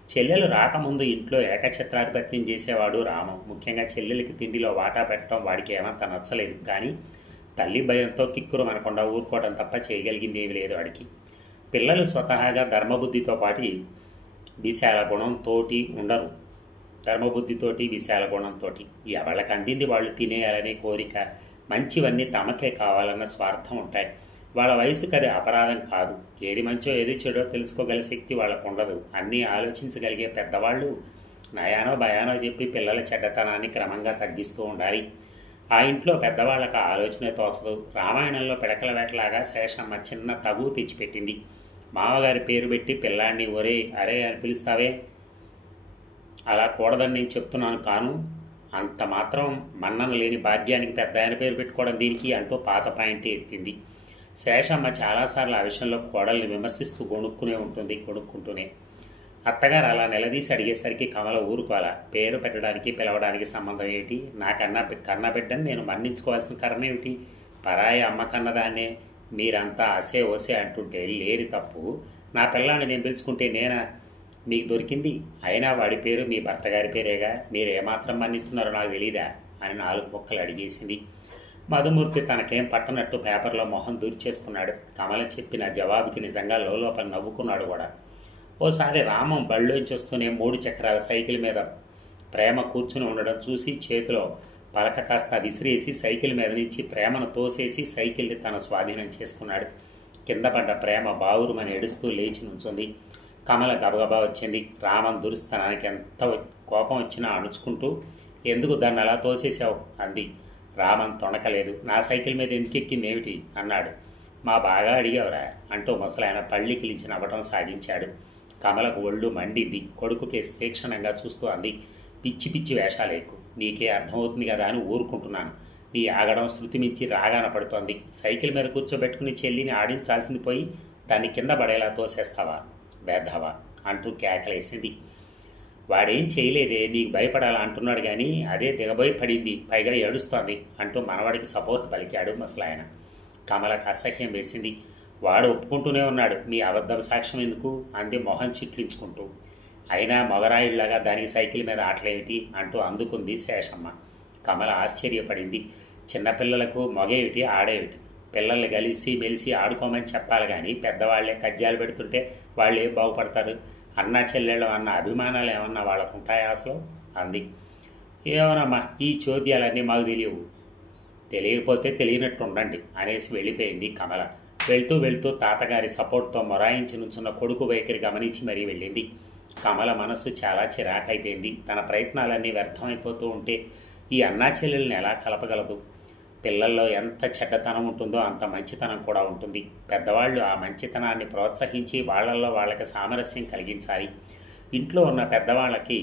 చెల్లెలు రాకముందు ఇంట్లో ఏకఛత్రాధిపత్యం చేసేవాడు రామం. ముఖ్యంగా చెల్లెలకి తిండిలో వాటా పెట్టడం వాడికి ఏమంత నచ్చలేదు. కానీ తల్లి భయంతో కిక్కురు అనకుండా ఊరుకోవడం తప్ప చేయగలిగింది ఏమి లేదు వాడికి. పిల్లలు స్వతహాగా ధర్మబుద్ధితో పాటు విశాల గుణంతోటి ఉండరు. ధర్మబుద్ధితోటి విశాల గుణంతో ఎవళ్ళకి అందింది వాళ్ళు తినేయాలనే కోరిక, మంచివన్నీ తమకే కావాలన్న స్వార్థం ఉంటాయి. వాళ్ళ వయసుకు అది అపరాధం కాదు. ఏది మంచో ఏది చెడో తెలుసుకోగల శక్తి వాళ్ళకు ఉండదు. అన్నీ ఆలోచించగలిగే పెద్దవాళ్ళు నయానో భయానో చెప్పి పిల్లల చెడ్డతనాన్ని క్రమంగా తగ్గిస్తూ ఉండాలి. ఆ ఇంట్లో పెద్దవాళ్ళకు ఆలోచనే తోచదు. రామాయణంలో పిడకల వేటలాగా శేషమ్మ చిన్న తగు తెచ్చిపెట్టింది. మామగారి పేరు పెట్టి పిల్లాడిని ఒరే అరే అని పిలుస్తావే, అలా కూడదని నేను చెప్తున్నాను కాను. అంత మాత్రం మన్నన లేని భాగ్యానికి పెద్ద ఆయన పేరు పెట్టుకోవడం దీనికి అంటూ పాత పాయింట్ ఎత్తింది. శేషమ్మ చాలాసార్లు ఆ విషయంలో కోడల్ని విమర్శిస్తూ గొణుక్కుంటూనే. అత్తగారు అలా నిలదీసి అడిగేసరికి కమల ఊరుకోవాలా. పేరు పెట్టడానికి పిలవడానికి సంబంధం ఏమిటి? నా కన్న బిడ్డని నేను మన్నించుకోవాల్సిన కర్మ ఏమిటి? పరాయి అమ్మ కన్నదాన్నే మీరంతా అసే ఓసే అంటుంటే లేని తప్పు నా పిల్లాన్ని నేను పిలుచుకుంటే నేనా మీకు దొరికింది? అయినా వాడి పేరు మీ భర్త గారి పేరేగా, మీరు ఏమాత్రం మన్నిస్తున్నారో నాకు తెలీదా అని 4 ముక్కలు అడిగేసింది. మధుమూర్తి తనకేం పట్టనట్టు పేపర్లో మొహం దూర్చేసుకున్నాడు. కమల చెప్పిన జవాబుకి నిజంగా లోపల నవ్వుకున్నాడు కూడా. ఓసారి రామం బళ్ళోంచి వస్తూనే 3 చక్రాల సైకిల్ మీద ప్రేమ కూర్చుని ఉండడం చూసి చేతిలో పలక కాస్త విసిరేసి సైకిల్ మీద నుంచి ప్రేమను తోసేసి సైకిల్ని తన స్వాధీనం చేసుకున్నాడు. కింద పడ్డ ప్రేమ బావురుమని ఏడుస్తూ లేచి నుంచుంది. కమల గబగబా వచ్చింది. రామన్ దురుస్తనానికి ఎంత కోపం వచ్చినా అణుచుకుంటూ, ఎందుకు దాన్ని అలా తోసేశావు అంది. రామన్ తొణకలేదు. నా సైకిల్ మీద ఎందుకు ఎక్కిందేమిటి అన్నాడు. మా బాగా అడిగావురా అంటూ ముసలాయన పళ్ళికిలించి నవ్వటం సాగించాడు. కమలకు ఒళ్ళు మండింది. కొడుకుకే తీక్షణంగా చూస్తూ అంది, పిచ్చి పిచ్చి వేషాలేకు, నీకే అర్థమవుతుంది కదా అని ఊరుకుంటున్నాను. నీ ఆగడం శృతి మించి రాగాన పడుతోంది. సైకిల్ మీద కూర్చోబెట్టుకుని చెల్లిని ఆడించాల్సింది పోయి దాన్ని కింద పడేలా తోసేస్తావా వేద్దావా అంటూ కేకలేసింది. వాడేం చేయలేదే, నీకు భయపడాలా అంటున్నాడు కానీ అదే దిగబోయి పడింది, పైగా ఏడుస్తోంది అంటూ మనవాడికి సపోర్ట్ పలికాడు ముసలాయన. కమలకు అసహ్యం వేసింది. వాడు ఒప్పుకుంటూనే ఉన్నాడు, మీ అబద్ధం సాక్ష్యం ఎందుకు అంది మొహం చిట్లించుకుంటూ. అయినా మొగరాయిళ్లాగా దానికి సైకిల్ మీద ఆటలేమిటి అంటూ అందుకుంది శేషమ్మ. కమల ఆశ్చర్యపడింది. చిన్నపిల్లలకు మొగేమిటి ఆడేమిటి? పిల్లల్ని కలిసి మెలిసి ఆడుకోమని చెప్పాలి కానీ పెద్దవాళ్లే కజ్జాలు పెడుతుంటే వాళ్ళు ఏం బాగుపడతారు? అన్నా చెల్లెళ్ళు అన్న అభిమానాలు ఏమన్నా వాళ్ళకు ఉంటాయా అసలు అంది. ఏమోనమ్మా, ఈ చోద్యాలన్నీ మాకు తెలియవు. తెలియకపోతే తెలియనట్టు ఉండండి అనేసి వెళ్ళిపోయింది కమల. వెళ్తూ తాతగారి సపోర్ట్తో మొరాయించి నుంచున్న కొడుకు వైఖరి గమనించి మరీ వెళ్ళింది. కమల మనస్సు చాలా చిరాకైపోయింది. తన ప్రయత్నాలన్నీ వ్యర్థమైపోతూ ఉంటే ఈ అన్నా చెల్లెల్ని ఎలా కలపగలదు? పిల్లల్లో ఎంత చెడ్డతనం ఉంటుందో అంత మంచితనం కూడా ఉంటుంది. పెద్దవాళ్ళు ఆ మంచితనాన్ని ప్రోత్సహించి వాళ్ళల్లో వాళ్ళకి సామరస్యం కలిగించాలి. ఇంట్లో ఉన్న పెద్దవాళ్ళకి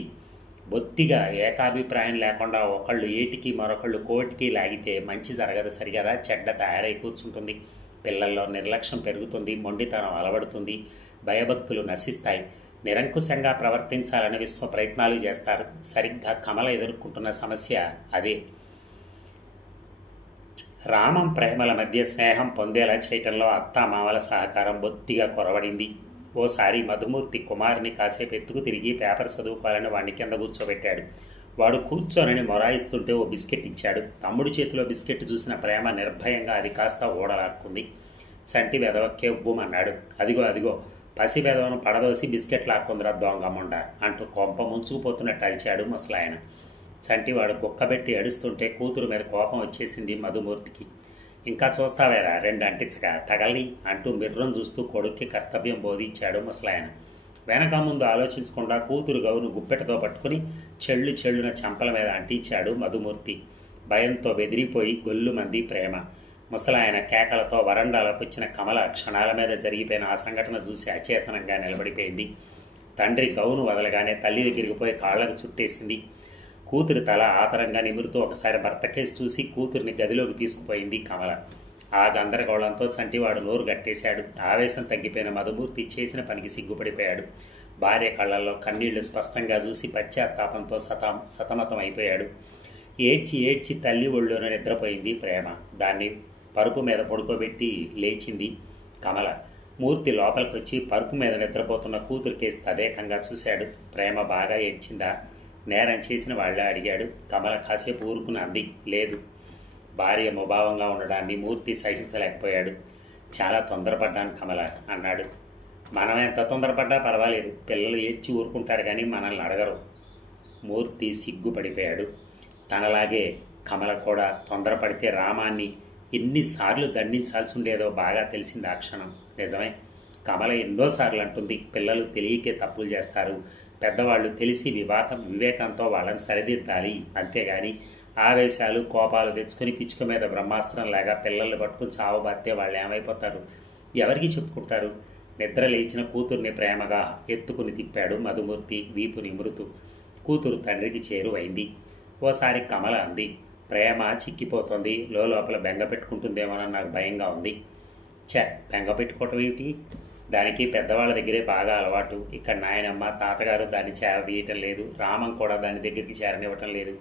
బొత్తిగా ఏకాభిప్రాయం లేకుండా ఒకళ్ళు ఏటికి మరొకళ్ళు కోటికి లాగితే మంచి జరగదు సరిగదా, చెడ్డ తయారై కూర్చుంటుంది. పిల్లల్లో నిర్లక్ష్యం పెరుగుతుంది, మొండితనం అలవడుతుంది, భయభక్తులు నశిస్తాయి. నిరంకుశంగా ప్రవర్తించాలని విశ్వ ప్రయత్నాలు చేస్తారు. సరిగ్గా కమల ఎదుర్కొంటున్న సమస్య అదే. రామం ప్రేమల మధ్య స్నేహం పొందేలా చేయటంలో అత్తామామల సహకారం బొత్తిగా కొరవడింది. ఓసారి మధుమూర్తి కుమారుని కాసేపు ఎత్తుకు తిరిగి పేపర్ చదువుకోవాలని వాడిని కింద కూర్చోబెట్టాడు. వాడు కూర్చోనని మొరాయిస్తుంటే ఓ బిస్కెట్ ఇచ్చాడు. తమ్ముడి చేతిలో బిస్కెట్ చూసిన ప్రేమ నిర్భయంగా అది కాస్త ఓడలాక్కుంది. చంటి వెధవ కెవ్వుమన్నాడు. అదిగో పసి వెధవను పడదోసి బిస్కెట్ లాక్కుందిరా దొంగమ్మండ అంటూ కొంప ముంచుకుపోతున్నట్టు అరిచాడు ముసలాయన. చంటివాడు కుక్కబెట్టి ఏడుస్తుంటే కూతురు మీద కోపం వచ్చేసింది మధుమూర్తికి. ఇంకా చూస్తావేరా, 2 అంటించగా తగలి అంటూ మిర్రం చూస్తూ కొడుక్కి కర్తవ్యం బోధించాడు ముసలాయన. వెనక ముందు ఆలోచించకుండా కూతురు గౌను గుప్పెటతో పట్టుకుని చెళ్ళున చెంపల మీద అంటించాడు మధుమూర్తి. భయంతో బెదిరిపోయి గొల్లుమంది ప్రేమ. ముసలాయన కేకలతో వరండాలోకి వచ్చిన కమల క్షణాల మీద జరిగిపోయిన ఆ సంఘటన చూసి అచేతనంగా నిలబడిపోయింది. తండ్రి గౌను వదలగానే తల్లి దగ్గరికి పోయి కాళ్లకు చుట్టేసింది. కూతురు తల ఆతరంగా నిమురుతూ ఒకసారి భర్త కేసు చూసి కూతురిని గదిలోకి తీసుకుపోయింది కమల. ఆ గందరగోళంతో చంటివాడు నోరు గట్టేశాడు. ఆవేశం తగ్గిపోయిన మధుమూర్తి చేసిన పనికి సిగ్గుపడిపోయాడు. భార్య కళ్ళల్లో కన్నీళ్లు స్పష్టంగా చూసి పశ్చాత్తాపంతో సతమతం అయిపోయాడు. ఏడ్చి తల్లి ఒళ్ళోనే నిద్రపోయింది ప్రేమ. దాన్ని పరుపు మీద పడుకోబెట్టి లేచింది కమల. మూర్తి లోపలికొచ్చి పరుపు మీద నిద్రపోతున్న కూతురు కేసు తదేకంగా చూశాడు. ప్రేమ బాగా ఏడ్చిందా? నేరం చేసిన వాళ్ళే అడిగాడు. కమల కాసేపు ఊరుకుని అంది, లేదు. భార్య ముభావంగా ఉండడాన్ని మూర్తి సహించలేకపోయాడు. చాలా తొందరపడ్డాను కమల అన్నాడు. మనం ఎంత తొందరపడ్డా పర్వాలేదు, పిల్లలు ఏడ్చి ఊరుకుంటారు కానీ మనల్ని అడగరు. మూర్తి సిగ్గుపడిపోయాడు. తనలాగే కమల కూడా తొందరపడితే రామాన్ని ఎన్నిసార్లు దండించాల్సి ఉండేదో బాగా తెలిసింది ఆ క్షణం. నిజమే, కమల ఎన్నోసార్లు అంటుంది, పిల్లలు తెలియకే తప్పులు చేస్తారు, పెద్దవాళ్ళు తెలిసి వివేకంతో వాళ్ళని సరిదిద్దాలి, అంతేగాని ఆవేశాలు కోపాలు తెచ్చుకుని పిచ్చుక మీద బ్రహ్మాస్త్రంలాగా పిల్లల్ని పట్టుకుని సావబాస్తే వాళ్ళు ఏమైపోతారు, ఎవరికి చెప్పుకుంటారు? నిద్ర లేచిన కూతుర్ని ప్రేమగా ఎత్తుకుని తిప్పాడు మధుమూర్తి వీపు నిమురుతూ. కూతురు తండ్రికి చేరువైంది. ఓసారి కమల అంది, ప్రేమ చిక్కిపోతుంది, లోపల బెంగ పెట్టుకుంటుందేమోనని నాకు భయంగా ఉంది. బెంగ పెట్టుకోవటం ఏమిటి? దానికి పెద్దవాళ్ళ దగ్గరే బాగా అలవాటు. ఇక్కడ నాయనమ్మ తాతగారు దాన్ని చేరదీయటం లేదు. రామం కూడా దాని దగ్గరికి చేరనివ్వటం లేదు.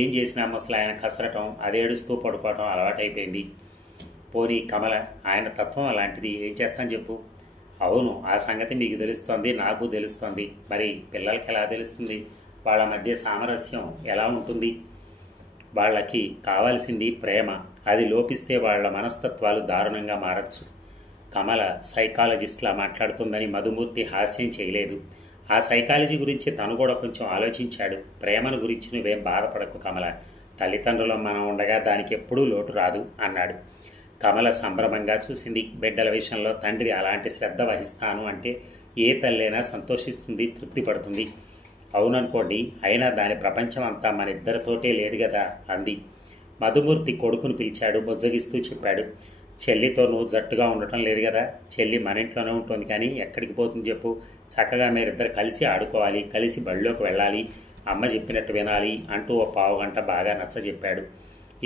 ఏం చేసినా ముసలు ఆయన కసరటం, అదేడుస్తూ పడుకోవటం అలవాటైపోయింది. పోనీ కమల, ఆయన తత్వం అలాంటిది, ఏం చేస్తాను చెప్పు? అవును, ఆ సంగతి మీకు తెలుస్తోంది, నాకు తెలుస్తోంది. మరి పిల్లలకి ఎలా తెలుస్తుంది? వాళ్ళ మధ్య సామరస్యం ఎలా ఉంటుంది? వాళ్ళకి కావాల్సింది ప్రేమ. అది లోపిస్తే వాళ్ళ మనస్తత్వాలు దారుణంగా మారచ్చు. కమల సైకాలజిస్ట్లా మాట్లాడుతుందని మధుమూర్తి హాస్యం చేయలేదు. ఆ సైకాలజీ గురించి తను కూడా కొంచెం ఆలోచించాడు. ప్రేమను గురించి నువ్వేం బాధపడకు కమల, తల్లిదండ్రులం మనం ఉండగా దానికి ఎప్పుడూ లోటు రాదు అన్నాడు. కమల సంభ్రమంగా చూసింది. బిడ్డల విషయంలో తండ్రి అలాంటి శ్రద్ధ వహిస్తాను అంటే ఏ తల్లైనా సంతోషిస్తుంది, తృప్తి పడుతుంది. అవుననుకోండి, అయినా దాని ప్రపంచం అంతా మన ఇద్దరితోటే లేదు కదా అంది. మధుమూర్తి కొడుకును పిలిచాడు. బుజ్జగిస్తూ చెప్పాడు, చెల్లితో నువ్వు జట్టుగా ఉండటం లేదు కదా? చెల్లి మన ఇంట్లోనే ఉంటుంది, కానీ ఎక్కడికి పోతుంది చెప్పు? చక్కగా మీరిద్దరు కలిసి ఆడుకోవాలి, కలిసి బళ్ళోకి వెళ్ళాలి, అమ్మ చెప్పినట్టు వినాలి అంటూ ఓ పావుగంట బాగా నచ్చజెప్పాడు.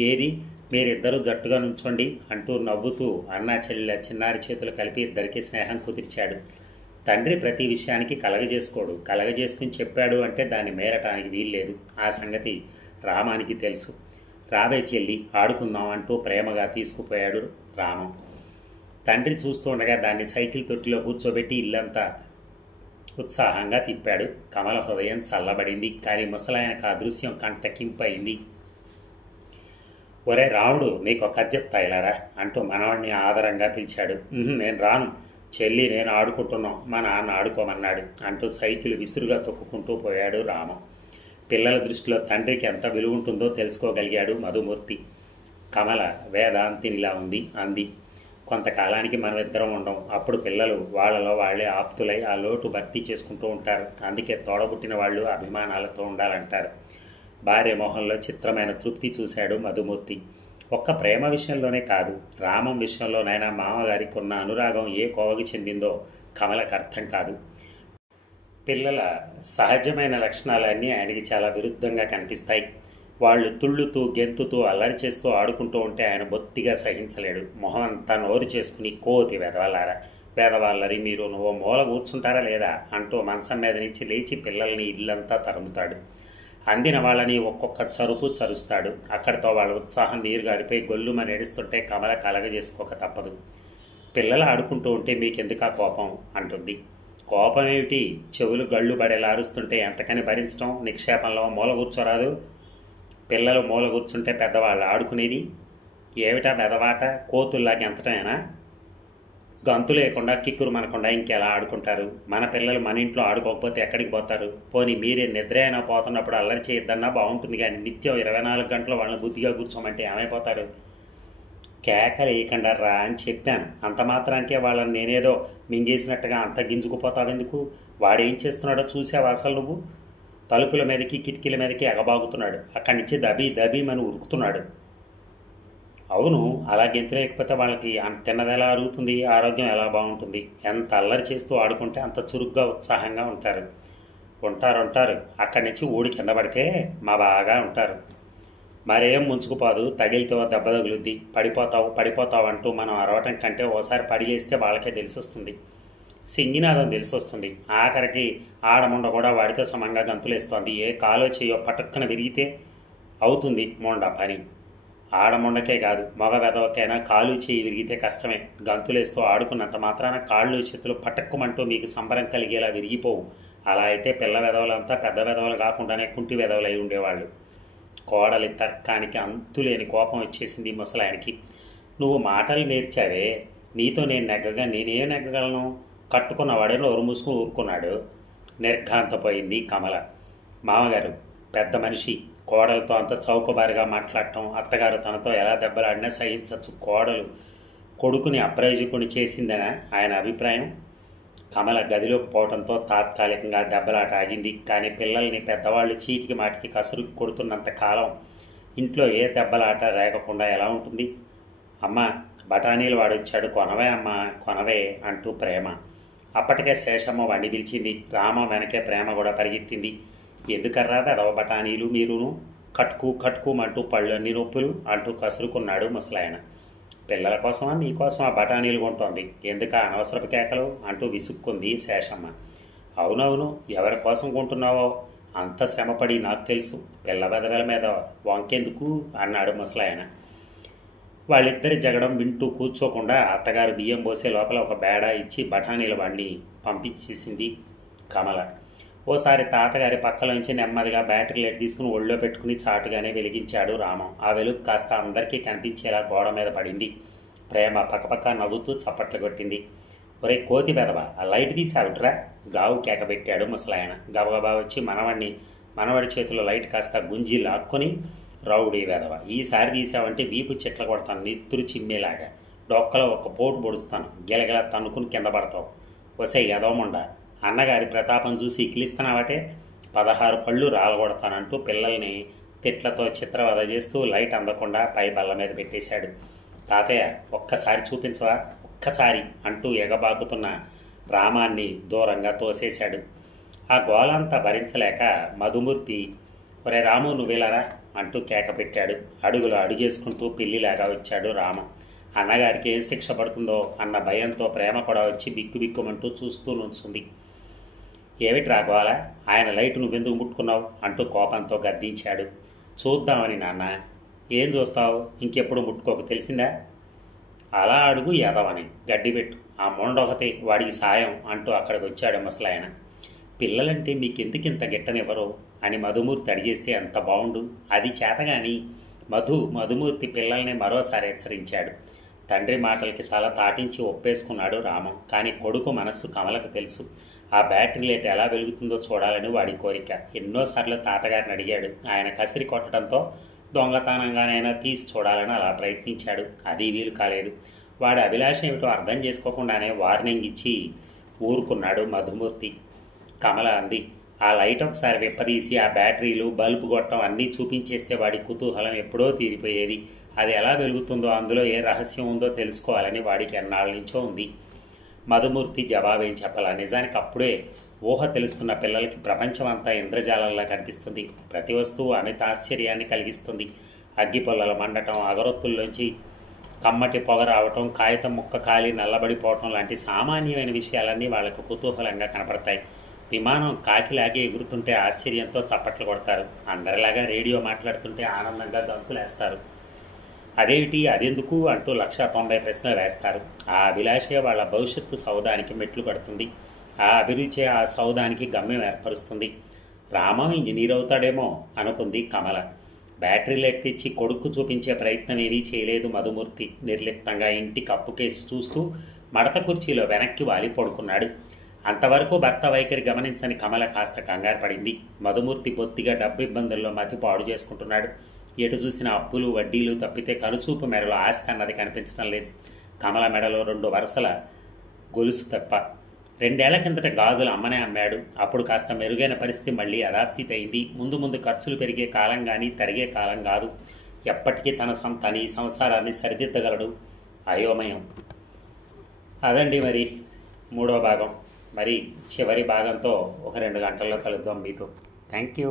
ఏది, మీరిద్దరూ జట్టుగా నుంచోండి అంటూ నవ్వుతూ అన్నా చెల్లెల చిన్నారి చేతులు కలిపి ఇద్దరికీ స్నేహం కుదిర్చాడు. తండ్రి ప్రతి విషయానికి కలగజేసుకోడు. కలగజేసుకుని చెప్పాడు అంటే దాన్ని మేరటానికి వీల్లేదు. ఆ సంగతి రామానికి తెలుసు. రావే చెల్లి, ఆడుకుందాం అంటూ ప్రేమగా తీసుకుపోయాడు రామం. తండ్రి చూస్తూ ఉండగా దాన్ని సైకిల్ తొట్టిలో కూర్చోబెట్టి ఇల్లంతా ఉత్సాహంగా తిప్పాడు. కమల హృదయం చల్లబడింది. కానీ ముసలాయనకు ఆ దృశ్యం కంటకింపయింది. ఒరే రాముడు, నీకు ఒక కథ చెప్తా ఇలారా అంటూ మనవాడిని ఆదరంగా పిలిచాడు. నేను రాను, చెల్లి నేను ఆడుకుంటున్నాం, మా నాన్న ఆడుకోమన్నాడు అంటూ సైకిల్ విసురుగా తొక్కుకుంటూ పోయాడు రామం. పిల్లల దృష్టిలో తండ్రికి ఎంత విలువ ఉంటుందో తెలుసుకోగలిగాడు మధుమూర్తి. కమల వేదాంతినిలా ఉంది అంది. కొంతకాలానికి మనం ఇద్దరం ఉండం. అప్పుడు పిల్లలు వాళ్ళలో వాళ్లే ఆప్తులై ఆ లోటు భర్తీ చేసుకుంటూ ఉంటారు. అందుకే తోడబుట్టిన వాళ్ళు అభిమానాలతో ఉండాలంటారు. భార్య మొహంలో చిత్రమైన తృప్తి చూశాడు మధుమూర్తి. ఒక్క ప్రేమ విషయంలోనే కాదు, రామం విషయంలోనైనా మామగారికి ఉన్న అనురాగం ఏ కోవకి చెందిందో కమలకు అర్థం కాదు. పిల్లల సహజమైన లక్షణాలన్నీ ఆయనకి చాలా విరుద్ధంగా కనిపిస్తాయి. వాళ్ళు తుళ్ళుతూ గెంతుతూ అల్లరి చేస్తూ ఆడుకుంటూ ఉంటే ఆయన బొత్తిగా సహించలేడు. మొహం అంతా నోరు చేసుకుని, కోతి వెదవాలారా, వేదవాళ్ళరి మీరు నువ్వు మూల కూర్చుంటారా లేదా అంటూ మంచం మీద నుంచి లేచి పిల్లల్ని ఇల్లంతా తరుముతాడు. అందిన వాళ్ళని ఒక్కొక్క చరుపు చరుస్తాడు. అక్కడితో వాళ్ళ ఉత్సాహం నీరు గారిపోయి గొల్లుమని ఏడుస్తుంటే కమల కలగజేసుకోక తప్పదు. పిల్లలు ఆడుకుంటూ ఉంటే మీకెందుకు ఆ కోపం అంటుంది. కోపం ఏమిటి? చెవులు గళ్ళు పడేలా అరుస్తుంటే ఎంతకని భరించడం? నిక్షేపంలో మూల కూర్చోరాదు? పిల్లలు మూల కూర్చుంటే పెద్దవాళ్ళు ఆడుకునేది ఏమిటా మెదవాట? కోతుల్లాగా ఎంతటమేనా? గంతు లేకుండా కిక్కురు మనకుండా ఇంకెలా ఆడుకుంటారు? మన పిల్లలు మన ఇంట్లో ఆడుకోకపోతే ఎక్కడికి పోతారు? పోనీ మీరే నిద్ర అయినా పోతున్నప్పుడు అల్లరి చేయొద్దన్నా బాగుంటుంది, కానీ నిత్యం 24 గంటలు వాళ్ళని బుద్ధిగా కూర్చోమంటే ఏమైపోతారు? కేకలు వేయకుండా రా అని చెప్పాను. అంత మాత్రానికే వాళ్ళని నేనేదో మింగేసినట్టుగా అంత గింజుకుపోతావెందుకు? వాడేం చేస్తున్నాడో చూసావా అసలు నువ్వు? తలుపుల మీదకి కిటికీల మీదకి ఎగబాగుతున్నాడు. అక్కడి నుంచి దబీమని ఉరుకుతున్నాడు. అవును, అలా గెంతులేకపోతే వాళ్ళకి తిన్నది ఎలా అరుగుతుంది? ఆరోగ్యం ఎలా బాగుంటుంది? ఎంత అల్లరి చేస్తూ ఆడుకుంటే అంత చురుగ్గా ఉత్సాహంగా ఉంటారు. ఉంటారు. అక్కడి నుంచి ఊడి కింద పడితే మా బాగా ఉంటారు. మరేం ముంచుకుపోదు, తగిలితో దెబ్బ తగులుద్ది, పడిపోతావు అంటూ మనం అరవటం కంటే ఓసారి పడిలేస్తే వాళ్ళకే తెలిసొస్తుంది. సింగినాదం తెలిసొస్తుంది. ఆఖరికి ఆడముండ కూడా వాడితో సమంగా గంతులేస్తోంది. ఏ కాలో చేయో పటక్కన విరిగితే అవుతుంది మొండ పని. ఆడముండకే కాదు, మగ వెదవకైనా కాలు చేయి విరిగితే కష్టమే. గంతులేస్తూ ఆడుకున్నంత మాత్రాన కాళ్ళు చేతులు పటక్కుమంటూ మీకు సంబరం కలిగేలా విరిగిపోవు. అలా అయితే పిల్ల వెదవలంతా పెద్ద వెదవలు కాకుండానే కుంటి వెదవలై ఉండేవాళ్ళు. కోడలి తర్కానికి అంతులేని కోపం వచ్చేసింది ముసలాయనికి. నువ్వు మాటలు నేర్చావే, నీతో నేనేం నెగ్గగలను? కట్టుకున్నవాడే నోరు మూసుకుని ఊరుకున్నాడు. నిర్ఘాంతపోయింది కమల. మామగారు పెద్ద మనిషి, కోడలతో అంత చౌకబారిగా మాట్లాడటం, అత్తగారు తనతో ఎలా దెబ్బలాడినా సహించచ్చు. కోడలు కొడుకుని అప్రయోజకుని చేసిందనా ఆయన అభిప్రాయం? కమల గదిలోకి పోవడంతో తాత్కాలికంగా దెబ్బలాట ఆగింది. కానీ పిల్లల్ని పెద్దవాళ్ళు చీటికి మాటికి కసురు కొడుతున్నంత కాలం ఇంట్లో ఏ దెబ్బలాట రేగకుండా ఎలా ఉంటుంది? అమ్మ, బఠానీలు వాడొచ్చాడు, కొనవే అమ్మ, కొనవే అంటూ ప్రేమ. అప్పటికే శేషమ్మ వండి పిలిచింది. రామ వెనకే ప్రేమ కూడా పరిగెత్తింది. ఎందుకర్రా వెదవ బఠానీలు మీరును? కట్టుకు అంటూ పళ్ళన్నీ నొప్పులు అంటూ కసురుకున్నాడు ముసలాయన. పిల్లల కోసమా నీకోసమా బఠానీలు కొంటోంది, ఎందుక అనవసరపు కేకలు అంటూ విసుక్కుంది శేషమ్మ. అవునవును, ఎవరి కోసం కొంటున్నావో అంత శ్రమపడి నాకు తెలుసు, పిల్ల బెదవెల మీద వంకెందుకు అన్నాడు ముసలాయన. వాళ్ళిద్దరి జగడం వింటూ కూర్చోకుండా అత్తగారు బియ్యం పోసే లోపల ఒక బేడా ఇచ్చి బఠానీల వాడిని పంపించేసింది కమల. ఓసారి తాతగారి పక్కలోంచి నెమ్మదిగా బ్యాటరీ లైట్ తీసుకుని ఒళ్ళో పెట్టుకుని చాటుగానే వెలిగించాడు రామం. ఆ వెలుగు కాస్త అందరికీ కనిపించేలా గోడ మీద పడింది. ప్రేమ పక్కపక్క నవ్వుతూ చప్పట్లు కొట్టింది. ఒరే కోతి బెదవ, ఆ లైట్ తీసావుట్రా, గావు కేక పెట్టాడు ముసలాయన. గబగబా వచ్చి మనవడి చేతిలో లైట్ కాస్త గుంజి లాక్కొని, రౌడీ బెదవ, ఈసారి తీసావంటే వీపు చెట్ల కొడతాను నిత్తురు చిమ్మేలాగా, డొక్కలో ఒక పోటు పొడుస్తాను, గిలగిలా తన్నుకుని కింద పడతావు. వసే ఎదవముండ, అన్నగారి ప్రతాపం చూసి ఇకిలిస్తున్నావటే, 16 పళ్ళు రాలగొడతానంటూ పిల్లల్ని తిట్లతో చిత్రవద చేస్తూ లైట్ అందకుండా పై బల్ల మీద పెట్టేశాడు. తాతయ్య, ఒక్కసారి చూపించవా, ఒక్కసారి అంటూ ఎగబాకుతున్న రామాన్ని దూరంగా తోసేశాడు. ఆ గోలంతా భరించలేక మధుమూర్తి, ఒరే రాము నువ్వేలారా అంటూ కేక పెట్టాడు. అడుగులు అడుగేసుకుంటూ పిల్లిలాగా వచ్చాడు రామ. అన్నగారికి ఏం శిక్ష పడుతుందో అన్న భయంతో ప్రేమ కూడా వచ్చి బిక్కుబిక్కుమంటూ చూస్తూ నుంచుంది. ఏమిటి రాఘవాల, ఆయన లైట్ నువ్వెందుకు ముట్టుకున్నావు అంటూ కోపంతో గద్దించాడు. చూద్దామని నాన్న. ఏం చూస్తావు, ఇంకెప్పుడు ముట్టుకోక తెలిసిందా? అలా అడుగు ఎదవని గడ్డిపెట్టు, ఆ మొండొకతే వాడికి సాయం అంటూ అక్కడికి వచ్చాడు ముసలాయన. పిల్లలంటే మీకెందుకింత గిట్టనివ్వరు అని మధుమూర్తి అడిగేస్తే ఎంత బాగుండు, అది చేతగాని. మధుమూర్తి పిల్లల్ని మరోసారి హెచ్చరించాడు. తండ్రి మాటలకి తల తాటించి ఒప్పేసుకున్నాడు రామం. కానీ కొడుకు మనస్సు కమలకు తెలుసు. ఆ బ్యాటరీ లైట్ ఎలా వెలుగుతుందో చూడాలని వాడి కోరిక. ఎన్నోసార్లు తాతగారిని అడిగాడు. ఆయన కసిరి కొట్టడంతో దొంగతనంగానైనా తీసి చూడాలని అలా ప్రయత్నించాడు. అది వీలు కాలేదు. వాడి అభిలాష ఏమిటో అర్థం చేసుకోకుండానే వార్నింగ్ ఇచ్చి ఊరుకున్నాడు మధుమూర్తి. కమల అంది, ఆ లైట్ ఒకసారి విప్పదీసి ఆ బ్యాటరీలు బల్బు గొట్టం అన్నీ చూపించేస్తే వాడి కుతూహలం ఎప్పుడో తీరిపోయేది. అది ఎలా వెలుగుతుందో, అందులో ఏ రహస్యం ఉందో తెలుసుకోవాలని వాడికి ఎన్నాళ్ళ నుంచో ఉంది. మధుమూర్తి జవాబేం చెప్పాల. నిజానికి అప్పుడే ఊహ తెలుస్తున్న పిల్లలకి ప్రపంచం అంతా ఇంద్రజాలంలా కనిపిస్తుంది. ప్రతి వస్తువు అమిత ఆశ్చర్యాన్ని కలిగిస్తుంది. అగ్గిపొల్లలు మండటం, అగరొత్తుల్లోంచి కమ్మటి పొగ రావటం, కాగితం ముక్క కాలి నల్లబడిపోవటం లాంటి సామాన్యమైన విషయాలన్నీ వాళ్లకు కుతూహలంగా కనపడతాయి. విమానం కాకిలాగే ఎగురుతుంటే ఆశ్చర్యంతో చప్పట్లు కొడతారు. అందరిలాగా రేడియో మాట్లాడుతుంటే ఆనందంగా గంతులేస్తారు. అదేమిటి, అదెందుకు అంటూ 190 ప్రశ్నలు వేస్తారు. ఆ అభిలాషే వాళ్ళ భవిష్యత్తు సౌదానికి మెట్లు పడుతుంది. ఆ అభిరుచే ఆ సౌదానికి గమ్యం ఏర్పరుస్తుంది. రామం ఇంజనీర్ అవుతాడేమో అనుకుంది కమల. బ్యాటరీ లైట్ తెచ్చి కొడుకు చూపించే ప్రయత్నం ఏమీ చేయలేదు మధుమూర్తి. నిర్లిప్తంగా ఇంటి కప్పు కేసి చూస్తూ మడత కుర్చీలో వెనక్కి వాలి పడుకున్నాడు. అంతవరకు భర్త వైఖరి గమనించని కమల కాస్త కంగారు పడింది. మధుమూర్తి బొత్తిగా డబ్బు ఇబ్బందుల్లో మతి పాడు చేసుకుంటున్నాడు. ఎటు చూసిన అప్పులు వడ్డీలు తప్పితే కనుచూపు మేరలో ఆస్తి అన్నది కనిపించడం లేదు. కమల మెడలో 2 వరుసల గొలుసు తప్ప. 2 ఏళ్ల కిందట గాజులు అమ్మనే అమ్మాడు. అప్పుడు కాస్త మెరుగైన పరిస్థితి మళ్ళీ యథాస్థితి అయింది. ముందు ఖర్చులు పెరిగే కాలం కానీ తరిగే కాలం కాదు. ఎప్పటికీ తన ఈ సంసారాన్ని సరిదిద్దగలడు. అయోమయం. అదండి మరి 3వ భాగం. మరి చివరి భాగంతో ఒక 2 గంటల్లో కలుద్దాం మీతో. Thank you.